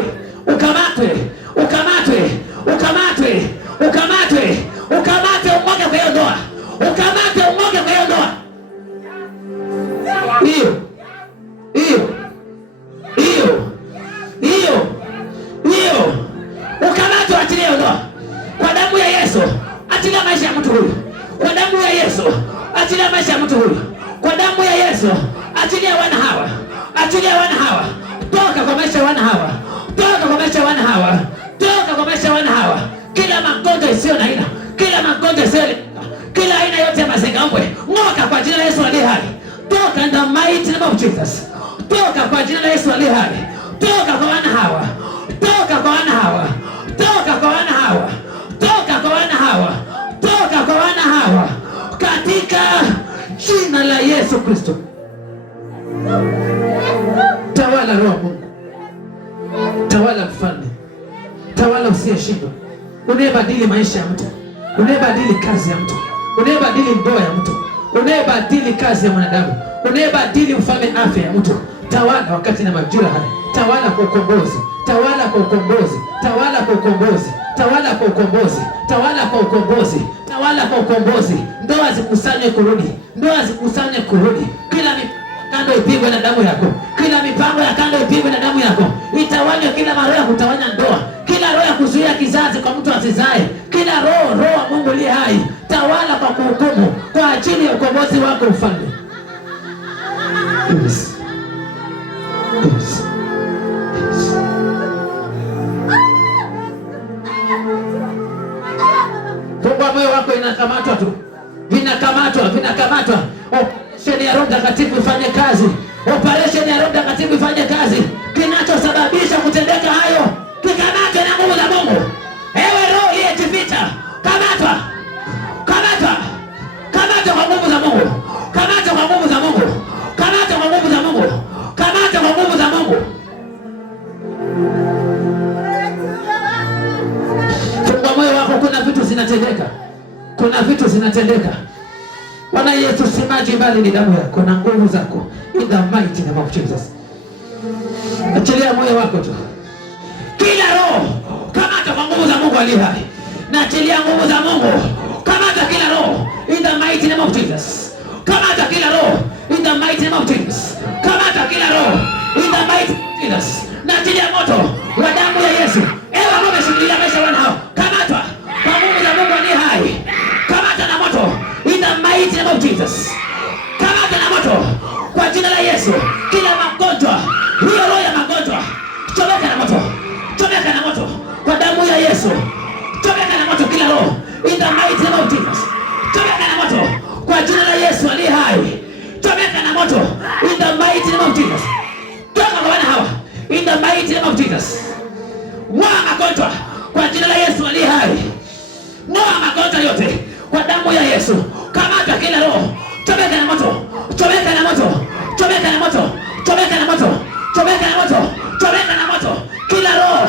Ukamatwe. Ukamatwe. Ukamatwe. Ukamatwe. Ukamatwe umoja kwa hiyo ndoa. Ukamatwe umoja kwa hiyo ndoa. Hiyo. Hiyo. Hiyo. Hiyo. Hiyo. Ukamatwe, achilia ndoa. Kwa damu ya Yesu, achilia maisha ya mtu huyu. Kwa damu ya Yesu, achilia maisha ya mtu huyu. Kwa damu ya Yesu, achilia wana hawa. Achilia wana hawa. Toka kwa maisha ya wana hawa. Toka kwa maisha ya wana hawa. Toka kwa maisha ya wana hawa. Kila magonjwa isiyo na aina, kila magonjwa isiyo, kila aina yote ya mazingambwe, ng'oka kwa jina la Yesu aliye hai. Toka in the mighty name of Jesus. Toka kwa jina la Yesu aliye hai. Toka kwa wana hawa. Toka kwa wana hawa. Toka kwa wana hawa. Toka kwa wana hawa. Toka kwa wana hawa. Katika jina la Yesu Kristo. Tawala Roho Mungu. Tawala Mfalme. Tawala usiyeshindwa. Unayebadili maisha ya mtu. Unayebadili kazi ya mtu. Unayebadili ndoa ya mtu. Unayebadili kazi ya mwanadamu. Unayebadili ufalme afya ya mtu. Tawala wakati na majira haya. Tawala kwa ukombozi. Tawala kwa ukombozi. Tawala kwa ukombozi. Tawala kwa ukombozi. Tawala kwa ukombozi. Tawala kwa ukombozi. Ndoa zikusanye kurudi. Ndoa zikusanye kurudi. Kila kando ipigwe na damu yako. Kila mipango ya kando ipigwe na damu yako. Itawanywe kila roho ya kutawanya ndoa. Kila roho ya kuzuia kizazi kwa mtu asizae. Kila roho wa Mungu aliye hai. Tawala kwa kuhukumu kwa ajili ya ukombozi wako ufalme. Yes. Yes. Yes. Fungua moyo wako, inakamatwa tu. Vinakamatwa, vinakamatwa. Operesheni ya Roho Mtakatifu ifanye kazi. Operesheni ya Roho Mtakatifu ifanye kazi. Kinachosababisha kutendeka hayo kikamatwe na nguvu za Mungu. Ewe roho iliyejificha, kamatwa. Kamatwa. Kamatwa kwa nguvu za Mungu. Kamatwa kwa nguvu za Mungu. Kamatwa kwa nguvu za Mungu. Kamatwa kwa nguvu za Mungu. Fungua moyo wako, kuna vitu zinatendeka. Kuna vitu zinatendeka. Bwana Yesu, si maji bali ni damu yako na nguvu zako. In the mighty name of Jesus. Achilia moyo wako tu. Kila roho kamata kwa nguvu za Mungu aliye hai. Na achilia nguvu za Mungu. Kamata kila roho in the mighty name of Jesus. Kamata kila roho in the mighty name of Jesus. Kamata kila roho in the mighty name of Jesus. Na achilia moto wa damu ya Yesu. Ewe ambao umeshikilia maisha wana hao, kamatwa kwa nguvu za Mungu aliye hai. Kamata na moto in the mighty name of Jesus. Kamata na moto kwa jina la Yesu. Kila magonjwa, hiyo roho ya magonjwa, chomeka na moto. Chomeka na moto kwa damu ya Yesu. Chomeka na moto kila roho in the mighty name of Jesus. Chomeka na moto kwa jina la Yesu aliye hai. Chomeka na moto in the mighty name of Jesus. Toka kwa wana hawa in the mighty name of Jesus. Ng'oa magonjwa kwa jina la Yesu aliye hai. Ng'oa magonjwa yote kwa damu ya Yesu. Kamata kila roho. Chomeka na moto. Chomeka na moto. Chomeka na moto. Chomeka na moto. Chomeka na moto. Chomeka na moto. Kila roho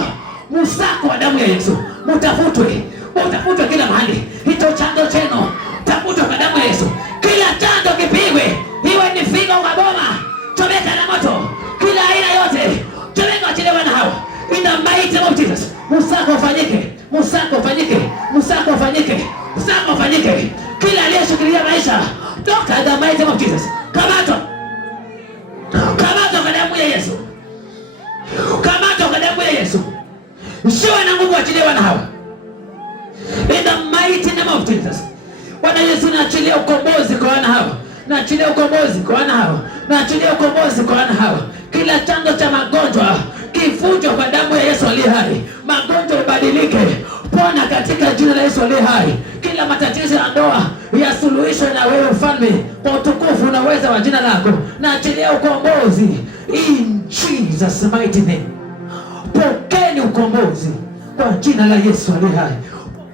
msako wa damu ya Yesu. Mutafutwe. Mutafutwe kila mahali. Hicho chanzo chenu. Tafutwe kwa damu ya Yesu. Kila chanzo kipigwe. Iwe ni figo kwa boma. Chomeka na moto. Kila aina yote. Chomeka achilia wana hawa. In the mighty name of Jesus. Msako ufanyike, msako ufanyike, msako ufanyike, msako ufanyike. Kila aliyeshikilia maisha, toka the mighty name of Jesus. Kamatwa. Kamatwa kwa damu ya Yesu. Kamatwa kwa damu ya Yesu. Usiwe na nguvu, achiliwa na hawa. In the mighty name of Jesus. Bwana Yesu, naachilia ukombozi kwa wana hawa. Naachilia ukombozi kwa wana hawa. Naachilia ukombozi kwa wana hawa. Kila chanzo cha magonjwa kivunjwe kwa damu ya Yesu aliye hai. Magonjwa ibadilike. Pona katika jina la Yesu aliye hai. Kila matatizo ya ndoa yasuluhishwe na wewe mfalme, kwa utukufu na uweza wa jina lako. Naachilia ukombozi in Jesus mighty name. Pokeni ukombozi kwa jina la Yesu aliye hai.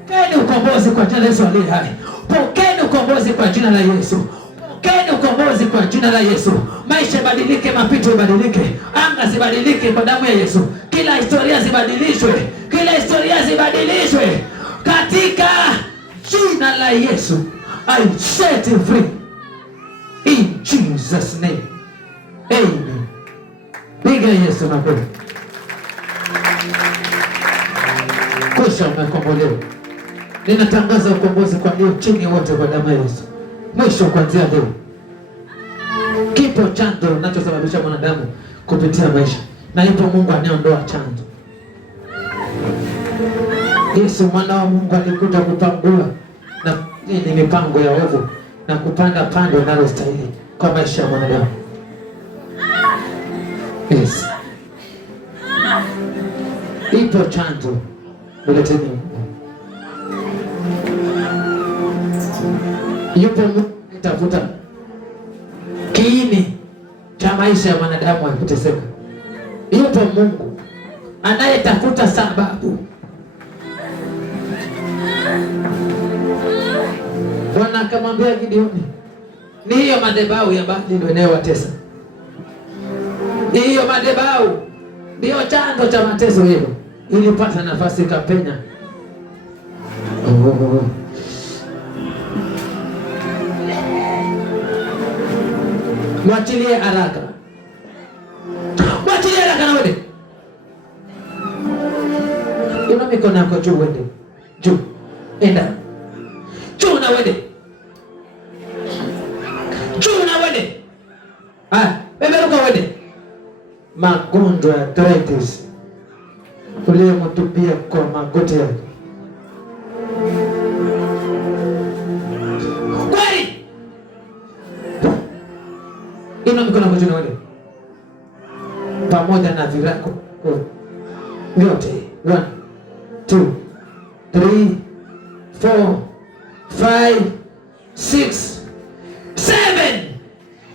Pokeni ukombozi kwa jina la Yesu aliye hai. Pokeni ukombozi kwa jina la Yesu. Pokeni ukombozi kwa jina la Yesu. Maisha badilike, mapito ibadilike, anga zibadilike kwa damu ya Yesu. Kila historia zibadilishwe, kila historia zibadilishwe katika jina la Yesu. I set you free in Jesus name. Amen. Piga Yesu makofi. Kusha umekombolewa. Ninatangaza ukombozi kwa leo chini wote kwa damu ya Yesu. Mwisho kuanzia leo. Kipo chanzo kinachosababisha mwanadamu kupitia maisha, na yupo Mungu anayeondoa chanzo. Yesu mwana wa Mungu alikuja kupangua na ni mipango ya ovu na kupanda pando linalostahili kwa maisha ya mwanadamu. Yes. Ipo chanzo, mleteni Mungu. Yupo Mungu anayetafuta kiini cha maisha ya mwanadamu akiteseka. Yupo Mungu anayetafuta sababu. Bwana akamwambia Gideoni, ni hiyo madhabahu ya Baali ndio inayowatesa. Hiyo madhabahu ndio chanzo cha mateso hilo. Ilipata nafasi ikapenya. Mwachilie haraka. Mwachilie haraka na wewe. Inua mikono yako juu wende. Juu. Enda. Juu na wende. Juu na wende. Beberuka wende. Magonjwa ya arthritis uliyemtupia kwa magoti yake. Kweli. Inua mikono yako juu na wende. Pamoja na virako vyote. 1, 2, 3, 4, 5, 6, 7.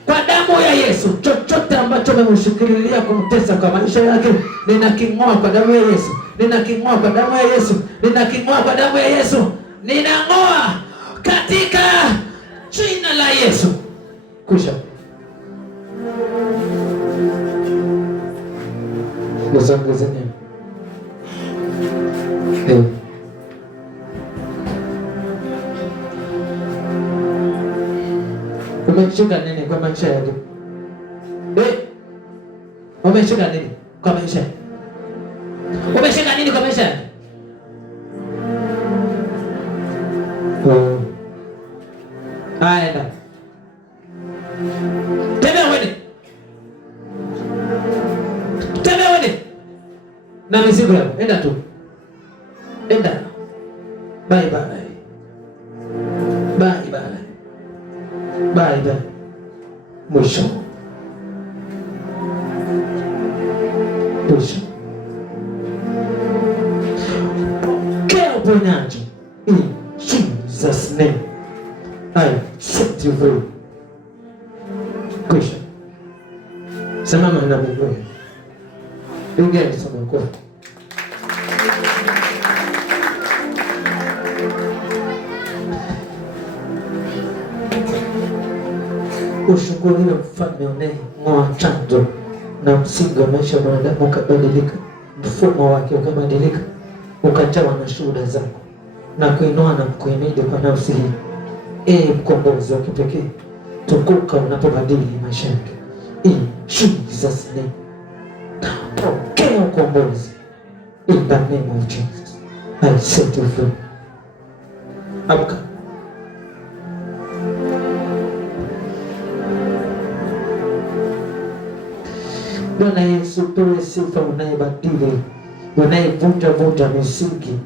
Kwa damu ya Yesu, chochote ambacho umemshikililia kumtesa kwa maisha yake, ninaking'oa kwa damu ya Yesu. Ninaking'oa kwa damu ya Yesu. Ninaking'oa kwa damu ya Yesu. Ninang'oa katika jina la Yesu. Kusha. Nisongezeni. Umeshika nini kwa maisha yako? Umeshika nini kwa maisha? Umeshika nini kwa maisha? Aenda. Tembea wewe. Tembea wewe. Na mizigo yako. Enda tu. Enda. Bye bye. Bye bye. Bye bye. Mwisho. Mwisho. Pokea uponyaji in Jesus name. I set you free. Mwisho. Simama na miguu. Piga Yesu makofi. Ushukuriwe mfalme unayeng'oa chanzo na msingi wa maisha ya mwanadamu ukabadilika, mfumo wake ukabadilika, ukajawa na shuhuda zako na kuinua na kuhimidi kwa nafsi hii. Mkombozi wa kipekee, tukuka unapobadili maisha yake. In Jesus name. Pokea ukombozi In the name of Jesus, I set you free. Amka. Bwana Yesu, pewe sifa, unayebadili, unayevunja misingi,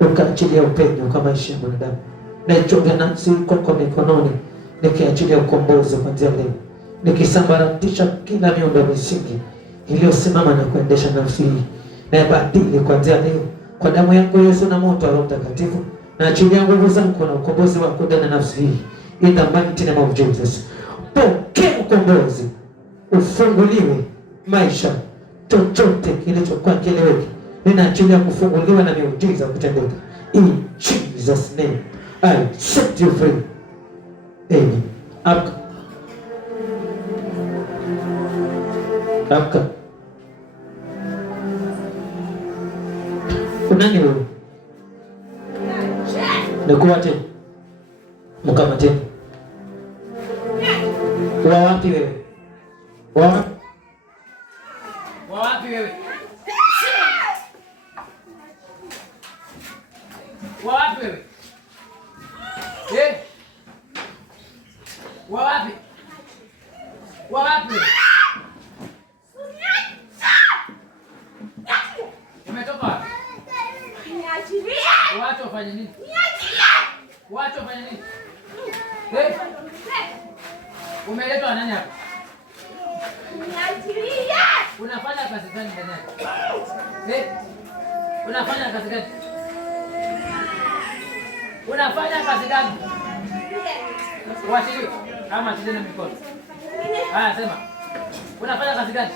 ukaachilia upendo kwa maisha ya mwanadamu. Naichonga nafsi kwako mikononi, nikiachilia ukombozi kuanzia leo, nikisambaratisha kila miundo misingi iliyosimama na kuendesha nafsi hii, naibadili kuanzia leo kwa damu yako Yesu na moto wa Roho Mtakatifu. Naachilia nguvu zako na ukombozi wako ndani ya nafsi hii, in the mighty name of Jesus. Pokea ukombozi, ufunguliwe maisha, chochote kilichokuwa kieleweki ninaachilia kufunguliwa na miujiza kutendeka. In Jesus name I set you free. Amen. Amka. Amka. Unani wewe? Nikuache. Mkamate. Wa wapi wewe? Wa wapi wewe? Wa wapi wewe? Wa wapi? Wa wapi? Umetoka wapi? Niachilie. Watu wafanye nini? Niachilie. Watu wafanye nini? Umeletwa na nani hapa? Niachilie. Unafanya kazi gani ndani yako? Unafanya kazi gani? Unafanya kazi gani? Wachilie. Kama chini na mikono. Haya, sema. Unafanya kazi gani?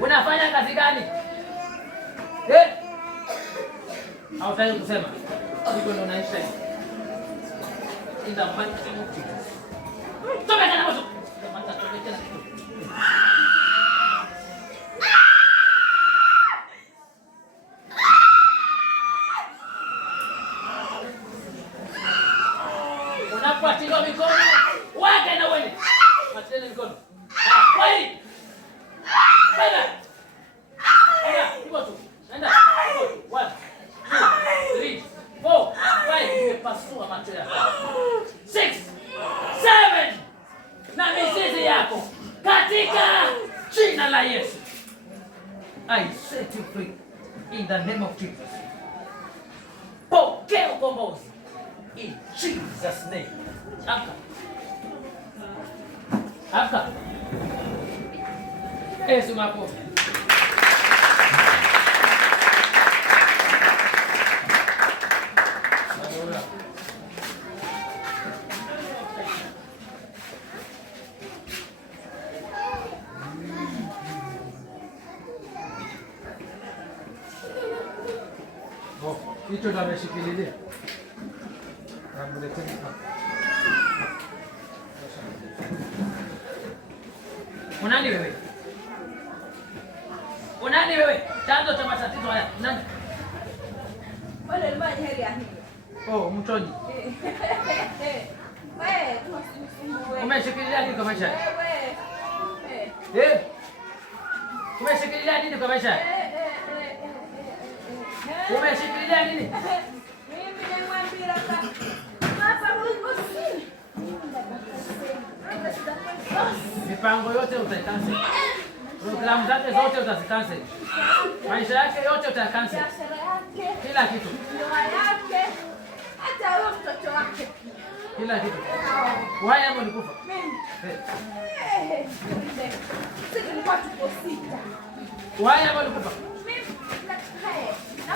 Unafanya kazi gani? Hautaki kusema. Siko ndo naisha hivi. Inda mbali kama mtu. Toka kana moto. Mata toka tena. Unapoachilia mikono, weka na wewe. Achilia mikono. Kweli. Kwenda. Kwenda, tu. Nenda. 1 2 3 4 5 nimepasua macho yako. 6 7 na mizizi yako katika jina la Yesu. I set you free in the name of Jesus. Pokea ukombozi in Jesus name. Amka. Amka. Yesu makofi. Hicho ndo ameshikililia. Amleteni hapa. Unani wewe? Unani wewe? Chanzo cha matatizo haya. Unani? Wale ni heri ya hivi. Oh, mchoni. Wewe, tunasumbue. Umeshikilia nini kwa maisha? Wewe. Umeshikilia nini kwa maisha? Umeshikilia nini? Mimi nimwambia hapa mlikosi. Mipango yote utaikansel. Programu zake zote utazikansel. Maisha yake yote utakansel. Kila kitu. Ndoa yake, hata huyo mtoto wake. Kila kitu. Wewe hapo ulikufa. Mimi. Sisi tulikuwa tupo 6. Wewe hapo ulikufa. Mimi.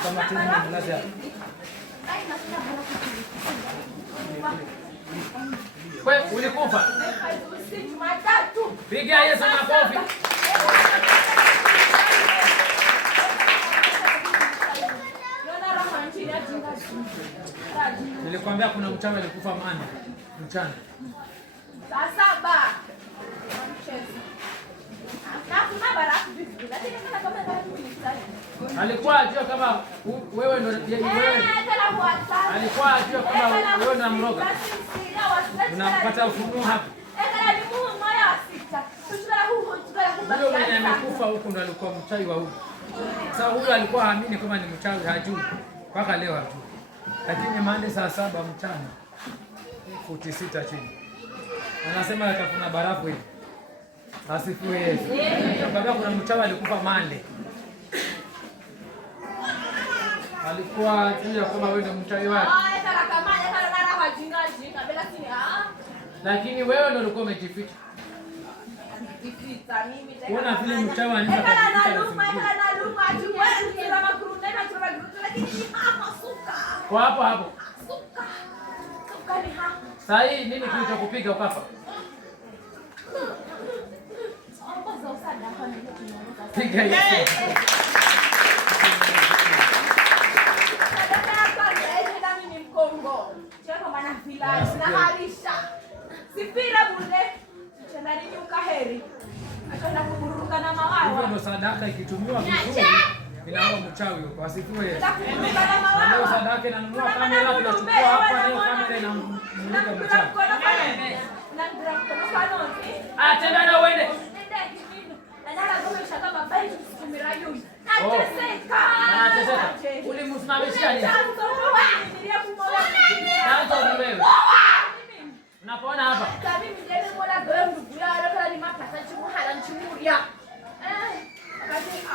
Kama tena mnaza. Wewe ulikufa. Piga Yesu makofi. Nilikwambia kuna mchawi alikufa maana mchana. Saa 7. Alikuwa ajua kama wewe ndo wewe. Alikuwa ajua kama wewe ndo mroga. Unapata ufunuo hapa. Ndio mwenye amekufa huko ndo alikuwa mchawi wa huko. Sasa huyu alikuwa haamini kama ni mchawi, hajui mpaka leo hajui. Lakini Mande saa 7 mchana, futi 6 chini, anasema atafuna barafu hivi. Asifiwe Yesu. Baba, kuna mchawi alikufa Mande, alikuwa tunja kama wewe ndio mchawi wake, lakini wewe ndio ulikuwa umejificha. Kuna vile mchawi anaweza kwa hapo hapo. Sasa hii nini kilichokupiga ukafa? Piga hiyo. Hivyo ndo sadaka ikitumiwa vizuri inaua mchawi huko. Asifiwe Yesu. Leo sadaka inanunua kamera, tunachukua hapa leo kamera inamulika mchawi. Tenda na uende. Ulimsimamishia nini? Unapoona hapa?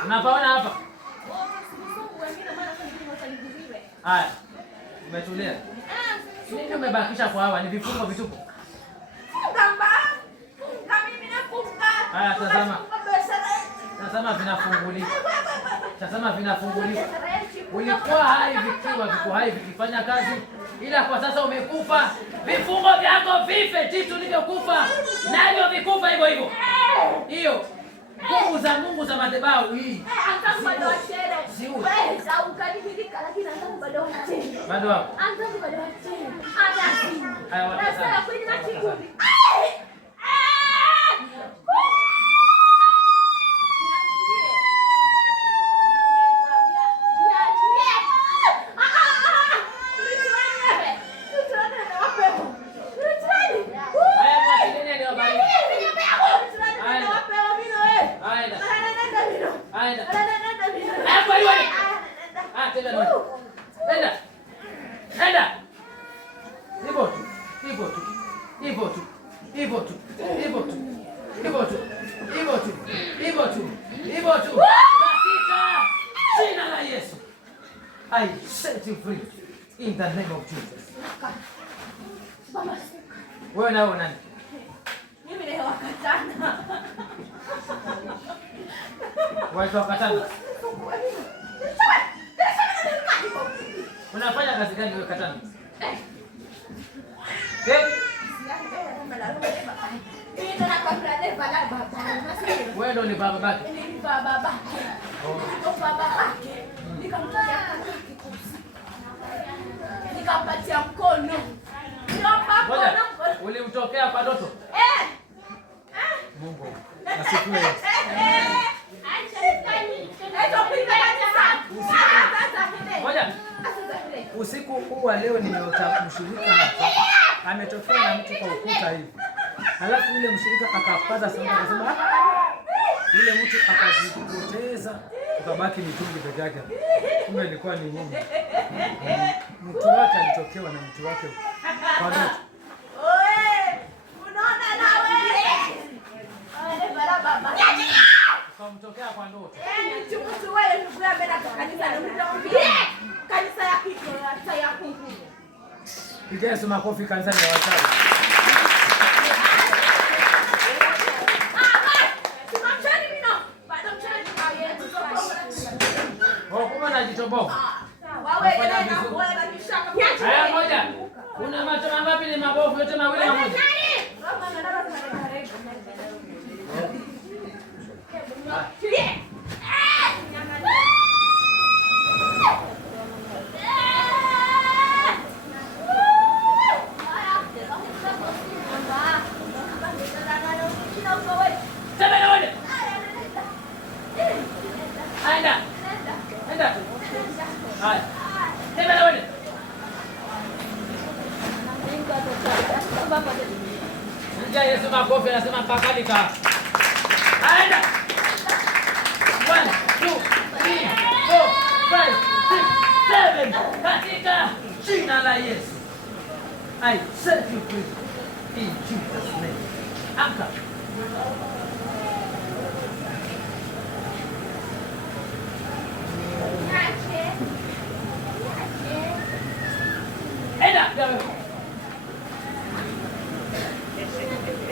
Unapaona hapa? Haya. Umetulia. Nini umebakisha kwa hawa? Ni vifungo vitupu. Haya, tazama. Tazama vinafunguliwa. Tazama vinafunguliwa. Ulikuwa hai vikiwa viko hai vikifanya kazi, ila kwa sasa umekufa. Vifungo vyako vife titu ulivyokufa. Navyo vikufa hivyo hivyo. Hiyo nguvu za Mungu za madhabahu hii. Bado hapo. I set you free in the name of Jesus. Wewe nao nani? Mimi leo wakatana. Wewe wakatana. Unafanya kazi gani wewe katana? Wewe ndio ni baba babake. Ni baba babake. Ndio baba babake. Nikampatia mkono. Ulimtokea kwa ndoto? Mungu asifiwe. Usiku huu wa leo nimeota mshirika hapa ametokea na mtu kwa ukuta hivi. Halafu yule mshirika akapaza sauti akasema yule mtu akajipoteza, ukabaki mitungi peke yake. Kumbe ilikuwa ni Mungu. Mtu wake alitokewa na mtu wake kwa ndoto. Unaona nawe? Baba. Ukamtokea kwa ndoto. Mtu wewe ndugu yangu anaenda kanisa na mtu kanisa ya Kristo ya Mungu. Pigia Yesu makofi kanisa la wachawi. Haya moja. Una macho mangapi ni mabovu yote mawili na moja? Yesu makofi anasema pakalika. Aenda. 1 2 3 jina la Yesu. I set you free in Jesus name. Amka.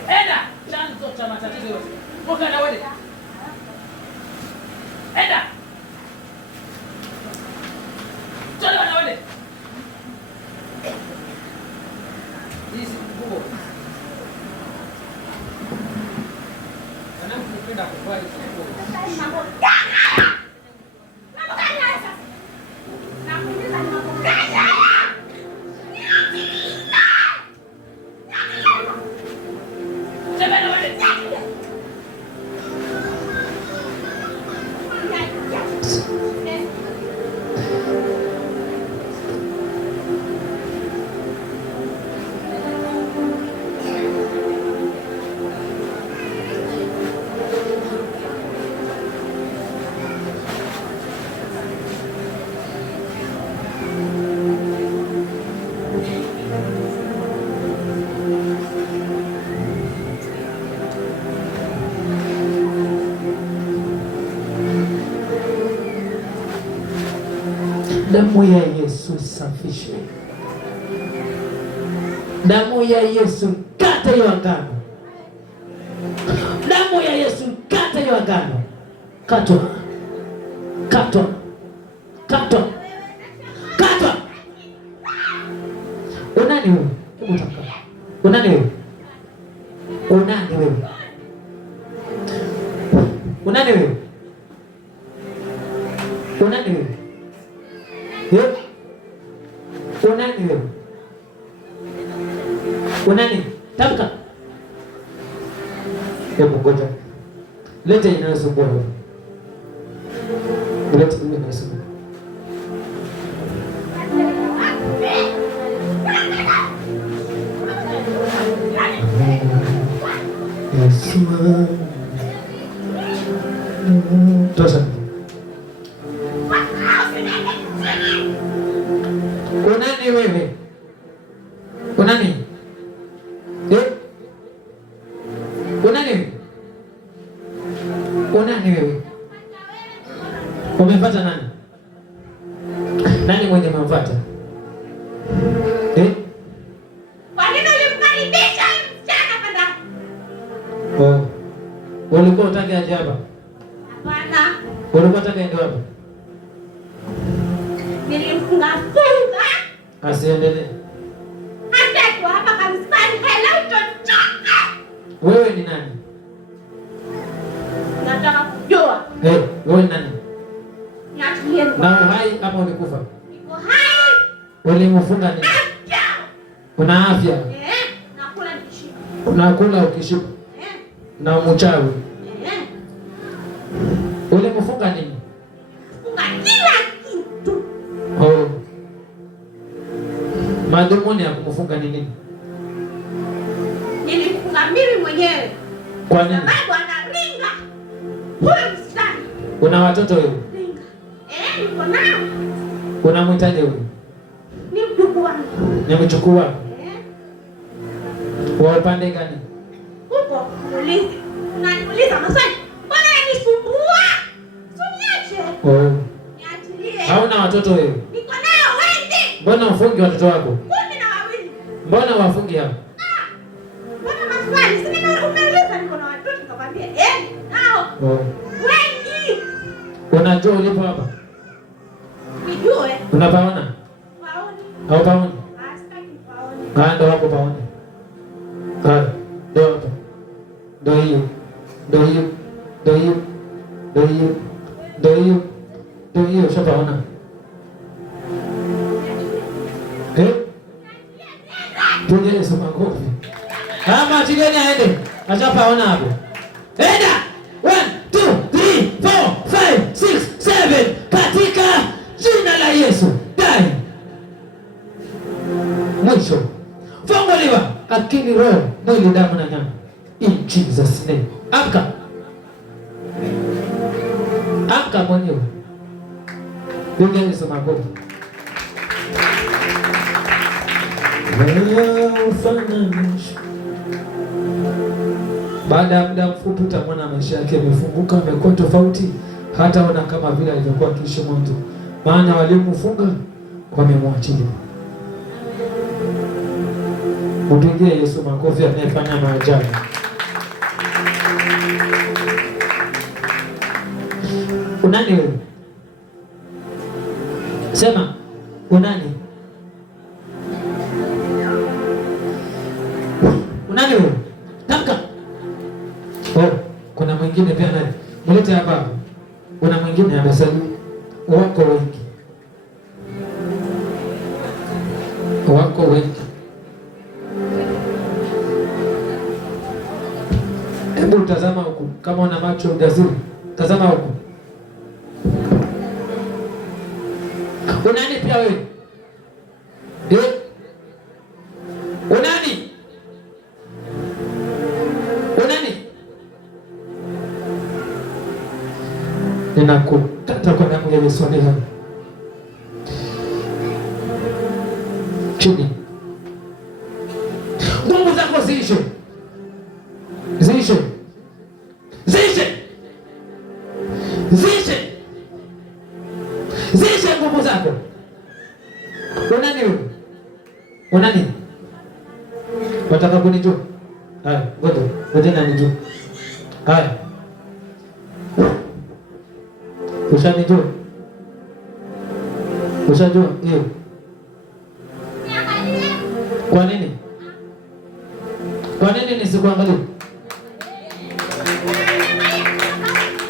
Enda chanzo cha matatizo yote. Toka na wewe. Enda. Toka na wewe. Hizi nguo. Anakupenda kuvaa hizo nguo. Damu ya Yesu isafishe. Damu ya Yesu kata hiyo agano. Damu ya Yesu kata hiyo agano. Katwa. Katwa. Katwa. Katwa. Unani wewe? Hebu taka. Unani wewe? Unani wewe? Unani wewe? Unani wewe? Unani wewe? Unani? Tamka. Hebu ngoja. Leta inayosumbua wewe. Leta inayosumbua. Yesu. Tosha. Unani wewe? Unani? Unani wewe? Unani wewe? Umepata nani? Nani mwenye umemfuata? Kwa nini ulimkaribisha msichana kanda? Oh. Ulikuwa utaki aje hapa? Hapana. Ulikuwa utaki aende hapa? Nilimfunga. Asiendelee. Hata kwa hapa kanisani hela utochoka. Wewe ni nani? Nataka kujua. Wewe ni nani? Niachilie. Na uhai hapa ulikufa? Niko hai. Ulimfunga nini? Una afya? Nakula nikishiba. Unakula ukishiba? Na mchawi? Ulimfunga nini? Funga kila kitu. Oh. Madhumuni ya kumfunga ni nini? Nilifunga mimi mwenyewe. Kwa nini? Sababu anaringa. Huyo msichana. Una watoto wewe? Ringa. Niko nao. Unamhitaji wewe? Ni mjukuu wangu. Ni mjukuu wako? Wa upande gani? Huko muulize. Unaniuliza maswali. Mbona yanisumbua? Usiniache. Oh. Niachilie. Hauna watoto wewe? Niko nao wengi. Mbona ufungi watoto wako? 12. Mbona wafungi hao? Mbona maswali? Si umeuliza niko na watoto nikamwambia nao. Oh. Wengi. Unajua ulipo hapa? Nijue. Unapaona? Paoni. Au paoni? Astaki paoni. Ndo hapo paoni. Ndo hapo. Ndo hiyo. Ndo hiyo. Ndo hiyo. Ndo hiyo. Ndo hiyo. Ndo hiyo ushapaona? Piga Yesu makofi. Ama tigeni aende. Achapaona hapo. Enda. 1 2 3 4 5 6 7 katika jina la Yesu. Dai. Mwisho. Funguliwa akili, roho, mwili, damu na nyama. In Jesus name. Amka. Amka mwenyewe. Piga Yesu makofi. Baada ya muda mfupi utamwona maisha yake yamefunguka, amekuwa tofauti, hata ona kama vile alivyokuwa akiishi mwanzo, maana walimfunga wamemwachilia. Mpigie Yesu makofi anayefanya maajabu. Unani wewe? Sema, unani? Unani wewe? Tamka. Oh, kuna mwingine pia nani? Mulete hapa. Kuna mwingine amesalimu. Wako wengi. Wako wengi. Hebu tazama huku, kama una macho ujasiri. Tazama huku. Unani pia wewe? Unani? Unani? Ninakukata kwa damu ya Yesu aliye hai. Chini. Nguvu zako ziishe. Ziishe. Ziishe. Ziishe. Ziishe nguvu zako. Unani wewe? Unani? Wataka kunijua? Haya, ngoja nani nijue. Haya. Ushanijua? Ushajua? Hiyo. Kwa nini? Kwa nini nisikuangalie?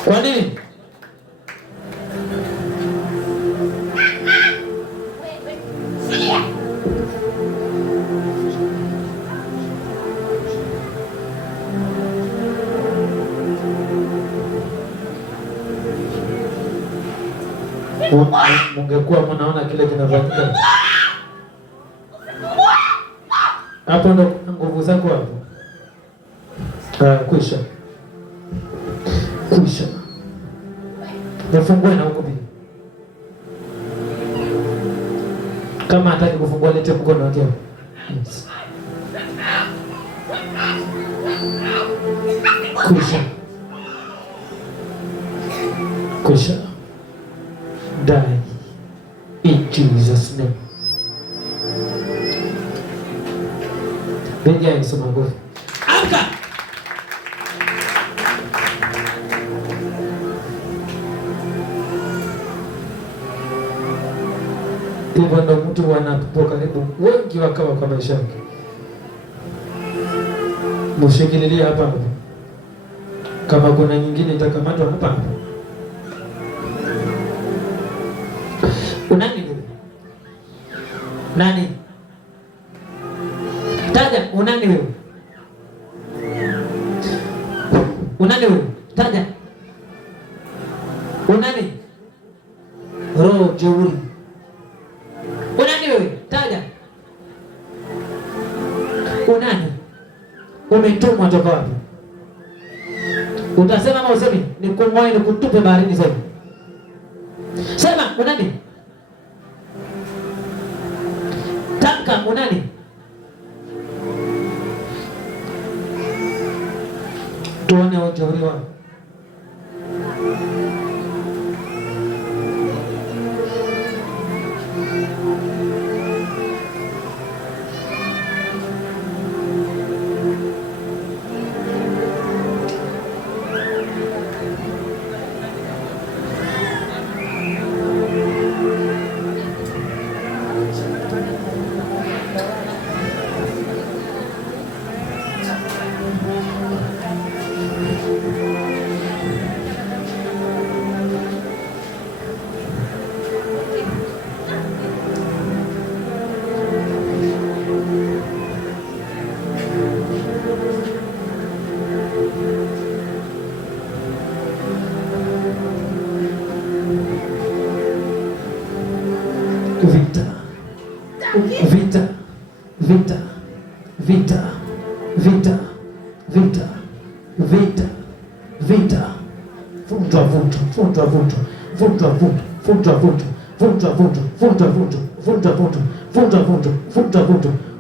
Kwa nini? Mungekuwa mnaona kile kinafanyika hapo, ndo nguvu zako hapo. Kwisha nifungue na huko pia. Kama hataki kufungua, lete mkono wake. Yes. Kwisha. Die in Jesus' name. Benja Yesu magofu. Amka. Hivyo ndo mtu wanapo karibu wengi wakawa kwa maisha yake. Mshikililie hapa hapa. Kama kuna nyingine itakamatwa hapa hapa. Unani wewe? Nani? Taja, unani wewe? Unani wewe? Taja. Unani? Roho jeuri. Unani wewe? Taja. Unani? Umetumwa toka wapi? Utasema ama usemi? Nikung'oe nikutupe baharini sasa. Sema, unani? Tamka, unani? Tuone ujeuri wao.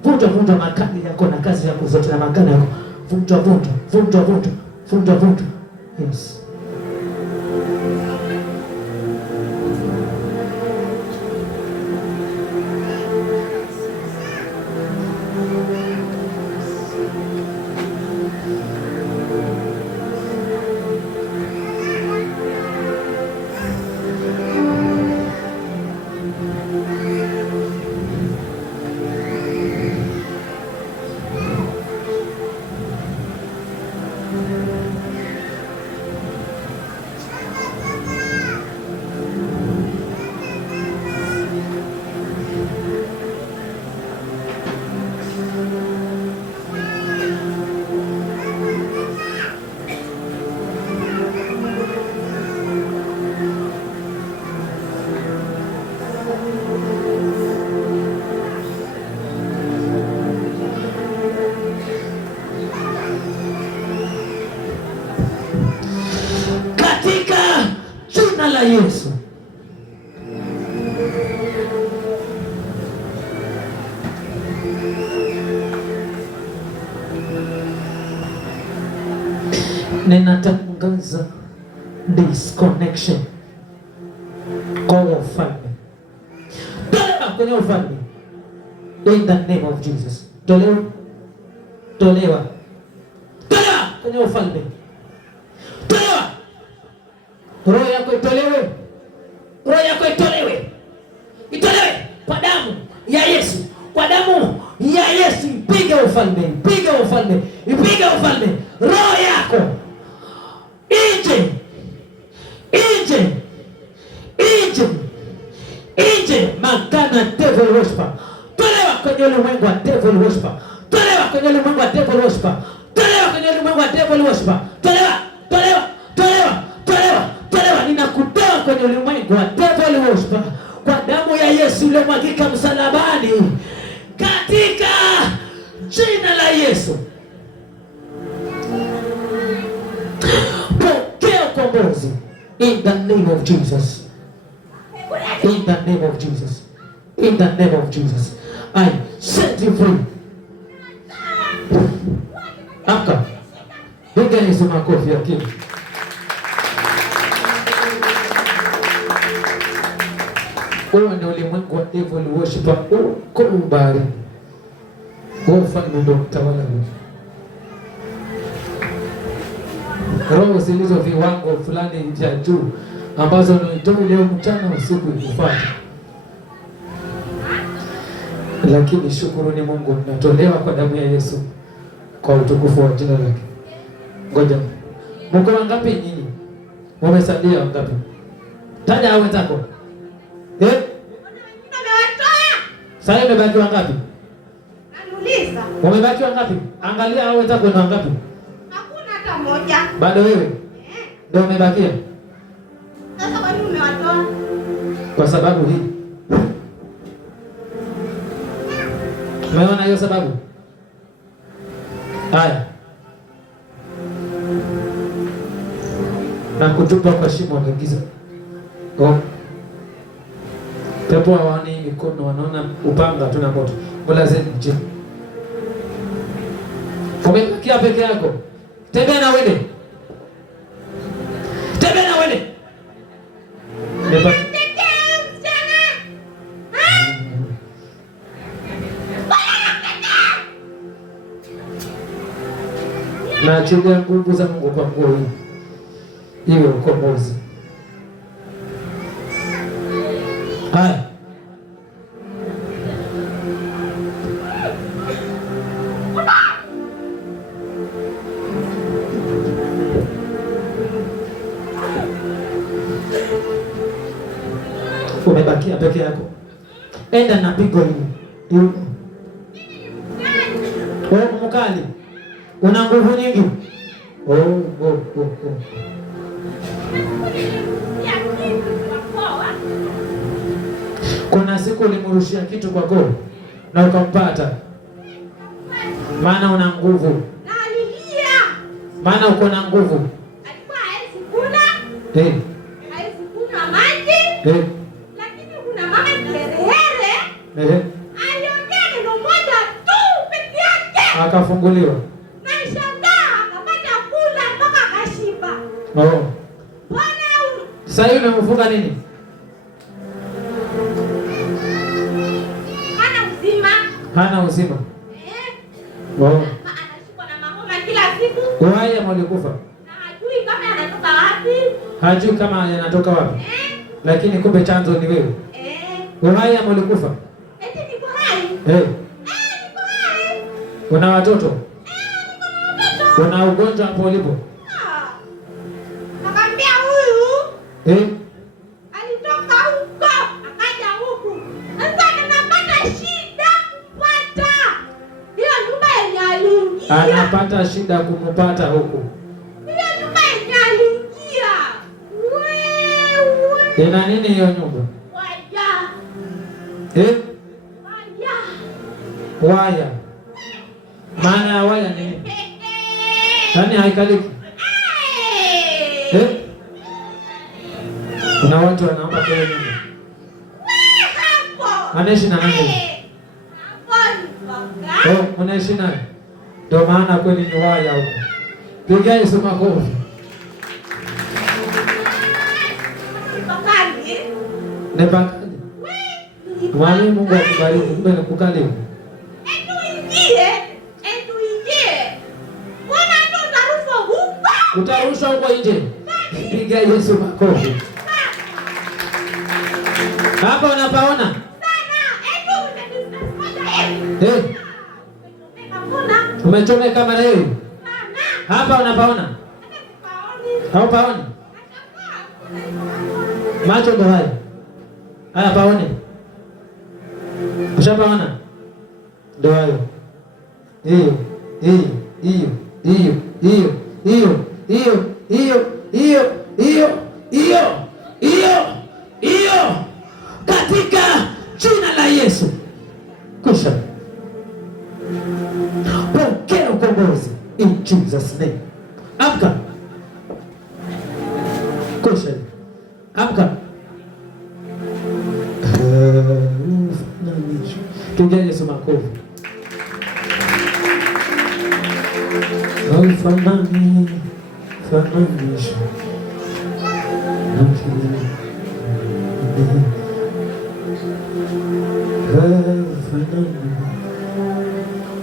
Vunja makali yako na kazi yako zote na magana yako. Vunja. Yes. La Yesu. Ninatangaza disconnection kwa ufalme. Tolewa kwenye ufalme. In the name of Jesus. Tolewa kwenye ufalme. Tolewa. Roho yako itolewe. Roho yako itolewe. Itolewe kwa damu ya Yesu. Kwa damu ya Yesu ipige ufalme. Ipige ufalme. Ipige ufalme. Roho yako nje. Nje. Nje. Nje. Magana devil worshiper. Tolewa kwenye ulimwengu wa devil worshiper. Tolewa kwenye ulimwengu wa devil worshiper. Tolewa kwenye ulimwengu wa devil worshiper. Tolewa. Ninakutoa kwenye ulimwengu wa devil worshiper kwa damu ya Yesu iliyomwagika msalabani katika jina la Yesu. Pokea ukombozi in the name of Jesus. In the name of Jesus. In the name of Jesus. I set you free. Amka. Piga Yesu makofi ya kimi. Huo ndio ulimwengu wa devil worshiper. Uko mbali. Ufalme ndio utawala wewe. Roho zilizo viwango fulani vya juu ambazo unaitoa leo mchana usiku ikufuata. Lakini shukuruni Mungu, natolewa kwa damu ya Yesu kwa utukufu wa jina lake. Ngoja. Mko wangapi nyinyi? Wamesalia wangapi? Taja hao wenzako. Sasa umebaki wangapi? Nanuliza. Umebaki wangapi? Angalia hao wenzako ni wangapi? Hakuna hata mmoja. Bado wewe? Ndio umebakia. Sasa kwa nini umewatoa? Kwa sababu hii. Umeona hiyo sababu? Haya. Na kutupa kwa shimo la giza. Pepo hawaoni mikono, wanaona upanga tuna moto. Mulazeni chini. Umebakia peke yako. Tembea na wewe. Tembea na wewe. Na achilia nguvu za Mungu kwa nguo hii. Iwe ukombozi. Haya. Umebakia peke yako. Enda na pigo hili. Wewe mkali. Una nguvu nyingi. Kuna siku ulimrushia kitu kwa goli na ukampata. Maana una nguvu. Na alilia. Maana uko na nguvu. Alikuwa hawezi kuna. Hawezi kunywa maji. Lakini Aliongea neno moja tu peke yake. Akafunguliwa. Na shangaa akapata kula mpaka akashiba. Bwana sasa hivi umemfunga nini? Hana uzima. Anashikwa na mahoma kila siku. Uhai amelikufa. Na hajui kama yanatoka wapi. Hajui kama yanatoka wapi. Lakini kumbe chanzo ni wewe. Uhai amelikufa. Eti niko hai. Niko hai. Una watoto? Niko na watoto. Una ugonjwa hapo ulipo? Nakwambia huyu. Alitoka huko, akaja huku. Sasa anapata shida kupata. Hiyo nyumba yenye aliingia. Anapata shida kumpata huku. Hiyo nyumba yenye aliingia. Wewe. Ina nini hiyo nyumba? Waya. Waya. Maana ya waya ni nani? Haikaliki. Kuna watu wanaomba kwa nyumba. Anaishi na nani? Unaishi naye? Ndio maana kweli ni waya huko. Piga Yesu makofi. Nepakaje? Mwalimu, Mungu akubariki. Mungu akukalimu. Ingie. Mbona ndo utarushwa huko? Utarushwa huko nje. Piga Yesu makofi. Hapa unapaona? Sana. Umechomeka mara hiyo? Hapa unapaona? Haupaoni? Macho ndo haya. Haya paone. Ushapaona? Ndo hayo. Hiyo katika jina la Yesu. Kusha. Pokea ukombozi in Jesus name. Amka. Kusha. Amka. Piga Yesu makofi. Fanani.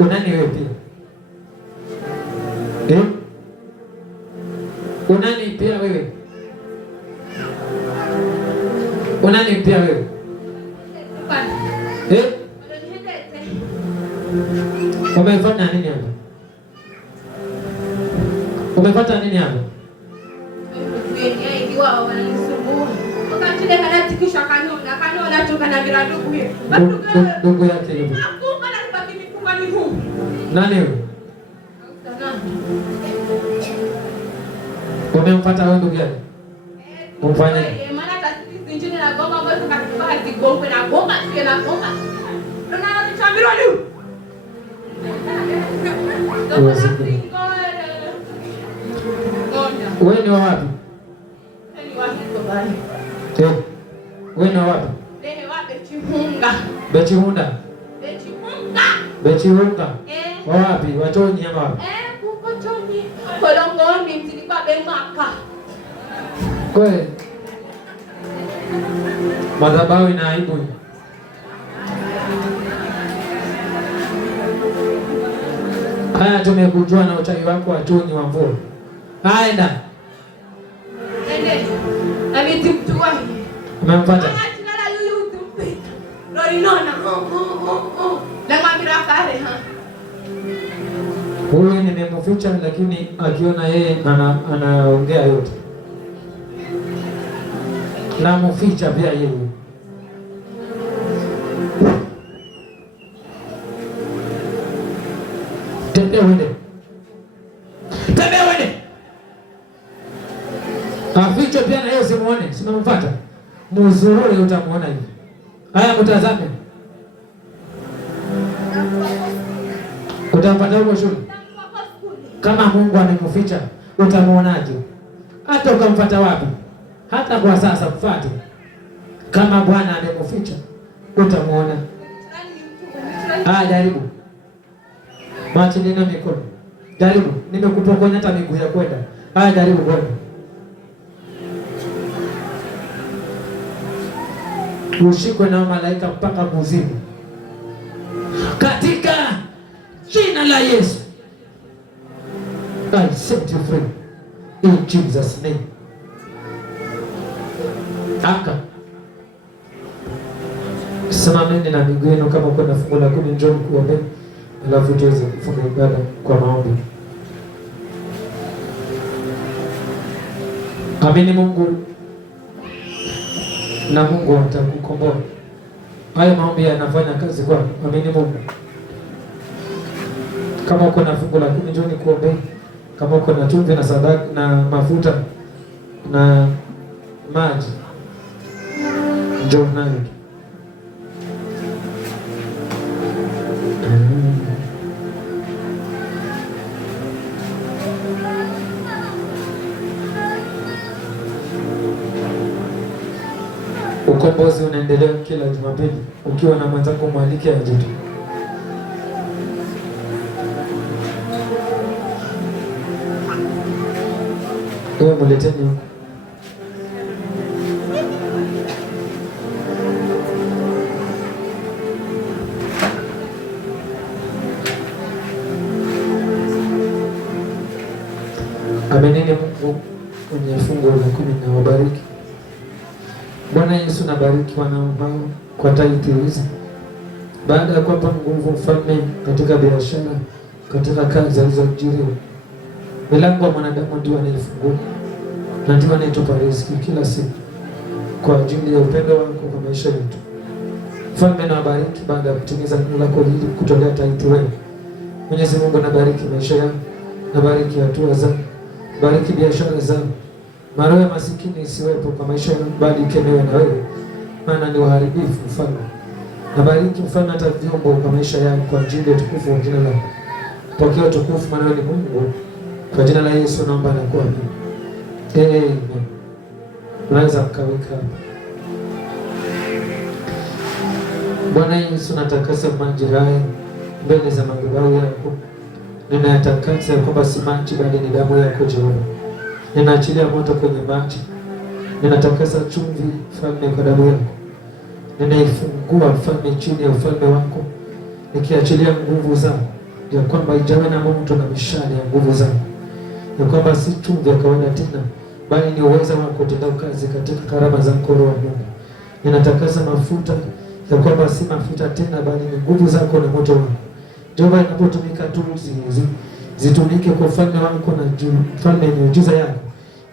Unani wewe pia? Unani pia wewe? Unani pia wewe? Umefanya nini hapa? Umepata nini hapa? Ndugu yake yupo. Nani huyo? Umempata wewe ndugu yake? Umfanye? Maana taasisi zingine na goma ambazo tukakifaa zigongwe na goma sio na goma. Tunachambirwa leo. Wewe ni wapi? Ni wapi baba? Wewe ni wapi? Ni wapi Chihunga? Bechihunda. Bechihunga. Wapi? Wachoni ama wapi? Kuko choni. Kolongoni mtilikuwa bemaka. Kweli. Madhabahu ina aibu. Haya, tumekujua na uchawi wako wa choni wa mvua. Aenda. Ende. Ametimtua. Umempata? Huyu nimemficha, lakini akiona yeye anaongea yote. Namficha pia yeye. Tembea uende. Aficho pia na yeye simuone. Simamfuata. Muzurure utamuona hivi. Haya, mtazame. Utampata huko shule. Kama Mungu amemficha, utamuonaje? Hata ukamfuata wapi? Hata kwa sasa mfuate. Kama Bwana amemficha, utamuona. Jaribu. Maachilie na mikono. Jaribu. Nimekupokonya hata miguu ya kwenda. Jaribu bwana. Ushikwe na malaika mpaka kuzimu. Katika jina la Yesu. I set you free. In Jesus name. Aka. Simameni na miguu yenu kama kuna fungu la 10, njoo kuombe. Alafu tuweze kufunga ibada kwa maombi. Amini Mungu na Mungu atakukomboa. Haya maombi yanafanya kazi kwa. Amini Mungu. Kama uko na fungu la 10 njoo kuombe. Kama uko na chumvi na sadaka na mafuta na maji njoo nayo. Ukombozi unaendelea kila Jumapili. Ukiwa na mwenzako mwalike aje tu. Wewe muleteni huko. Amenene Mungu kwenye fungu la 10 na wabariki. Bwana Yesu nabariki wanao kwa tithe hizi. Baada ya kuwapa nguvu mfalme katika biashara, katika kazi alizojiriwa. Milango ya mwanadamu ndio anaifungua. Na ndio anatupa riziki kila siku kwa ajili ya upendo wako kwa maisha yetu. Mfalme nabariki baada ya kutimiza neno lako hili kutolea tithe wewe. Mwenyezi Mungu nabariki maisha yangu. Nabariki hatua zangu. Bariki biashara zangu. Maroho ya masikini isiwepo kwa maisha yangu bali ikemewe na wewe. Maana ni uharibifu mfalme. Nabariki mfalme hata vyombo kwa maisha yangu kwa ajili ya utukufu wa jina lako. Pokea utukufu maana wewe ni Mungu. Kwa jina la Yesu naomba na kuamini. Amen. Unaweza mkaweka hapa. Bwana Yesu natakasa maji haya mbele za madhabahu yako. Ninayatakasa ya kwamba si maji bali ni damu yako Jehova. Ninaachilia moto kwenye maji. Ninatakasa chumvi mfalme kwa damu yako. Ninaifungua mfalme chini ya ufalme wako. Nikiachilia nguvu zako. Ya kwamba ijawe na moto na mishale ya nguvu zako. Ya kwamba si chumvi ya kawaida tena bali ni uwezo wako kutenda kazi katika karama zako Roho wa Mungu. Ninatakasa mafuta ya kwamba si mafuta tena bali ni nguvu zako na moto wako. Jehova, inapotumika tools hizi zitumike kwa ufalme wako na ufalme miujiza yako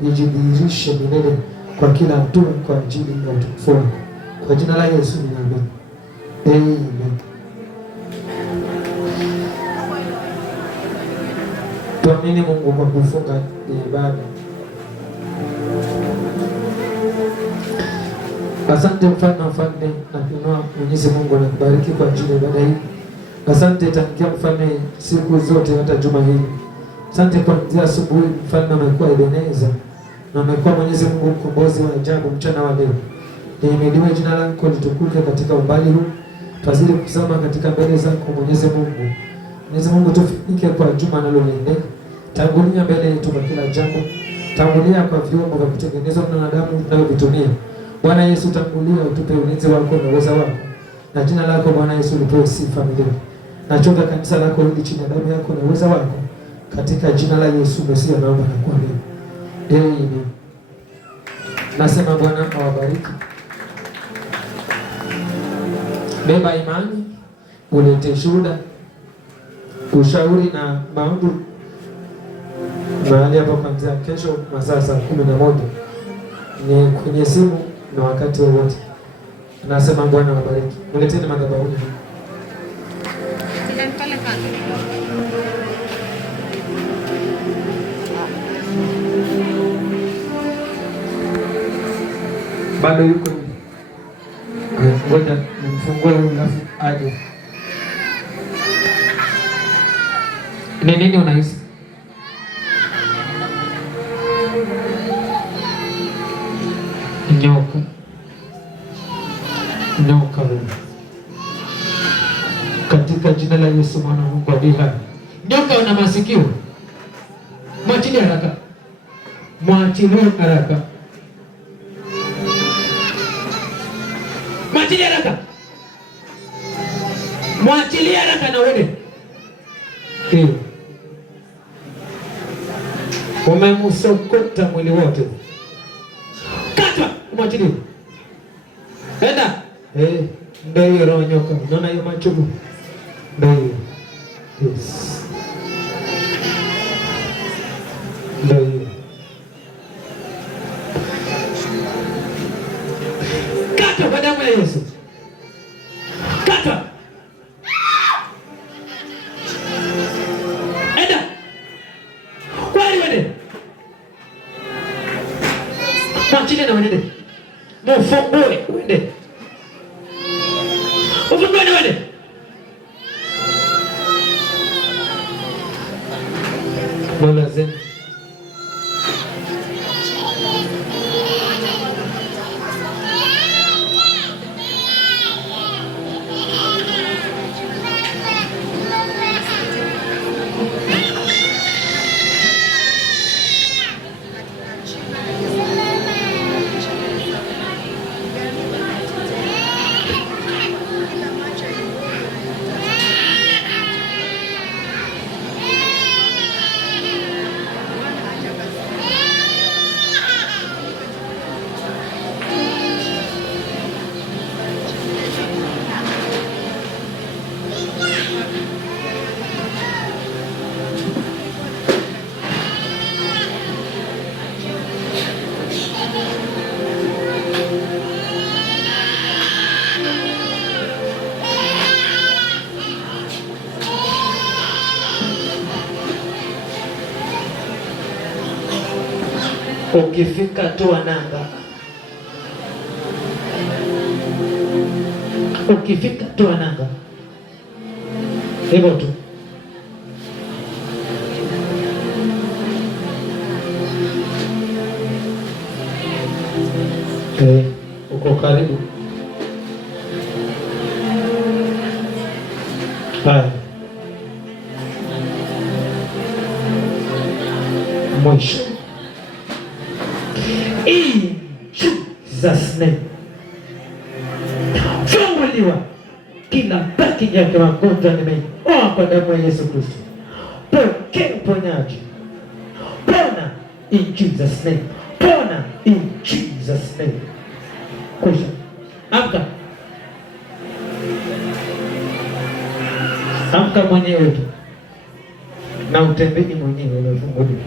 ijidhihirishe milele kwa kila hatua kwa ajili ya utukufu wako. Kwa jina la Yesu ninaamini. Amen. Tuamini Mungu kwa kufunga ibada. Asante mfalme na kuinua Mwenyezi Mungu na kubariki kwa ajili ya ibada hii. Asante tangia mfalme siku zote hata juma hili. Asante kuanzia asubuhi mfalme amekuwa Ebeneza na amekuwa Mwenyezi Mungu mkombozi wa ajabu mchana wa leo. Nihimidiwe jina lako litukuke katika umbali huu. Tazidi kusoma katika mbele zako Mwenyezi Mungu. Mwenyezi Mungu tufike kwa juma linaloendelea. Tangulia mbele yetu kwa kila jambo. Tangulia kwa vyombo vya kutengenezwa na wanadamu tunavyovitumia. Bwana Yesu tangulia utupe ulinzi wako na uweza wako. Na jina lako Bwana Yesu lipewe sifa milele. Nachunga kanisa lako hili chini ya damu yako na uweza wako. Katika jina la Yesu Mesia naomba na kuamini. Amen. Nasema Bwana awabariki. Beba imani, ulete shuhuda, ushauri na maombi mahali hapa kuanzia kesho masaa saa 11 ni kwenye simu na wakati wowote. Nasema Bwana awabariki. Mleteni madhabahuni. Bado yuko hivi. Ngoja nimfungue huyu alafu aje. Ni nini unahisi? Nyoka. katika jina la Yesu mwana wa Mungu aliye hai. Nyoka una masikio, mwachilie haraka, mwachilie haraka, mwachilie haraka, mwachilie haraka na uende. Umemsokota mwili wote, katwa, mwachilie. Enda. Ndio hiyo roho nyoka. Unaona hiyo machubu? Ndio hiyo. Yes. Ndio hiyo. Kata kwa damu ya Yesu. Kata. Enda. Kwani wewe? Mwachilie na wewe. Mfungue uende. Ufungue ni wewe. Wala zeni. Ukifika toa nanga. Ukifika toa nanga. Hivyo tu. Uko karibu. Haya. Mwisho. In Jesus name. Funguliwa kila baki yake magonjwa nimeoa kwa damu ya Yesu Kristo. Pokea uponyaji. Pona in Jesus name. Pona in Jesus name. Kusha. Amka. Amka mwenyewe tu. Na utembee mwenyewe umefunguliwa.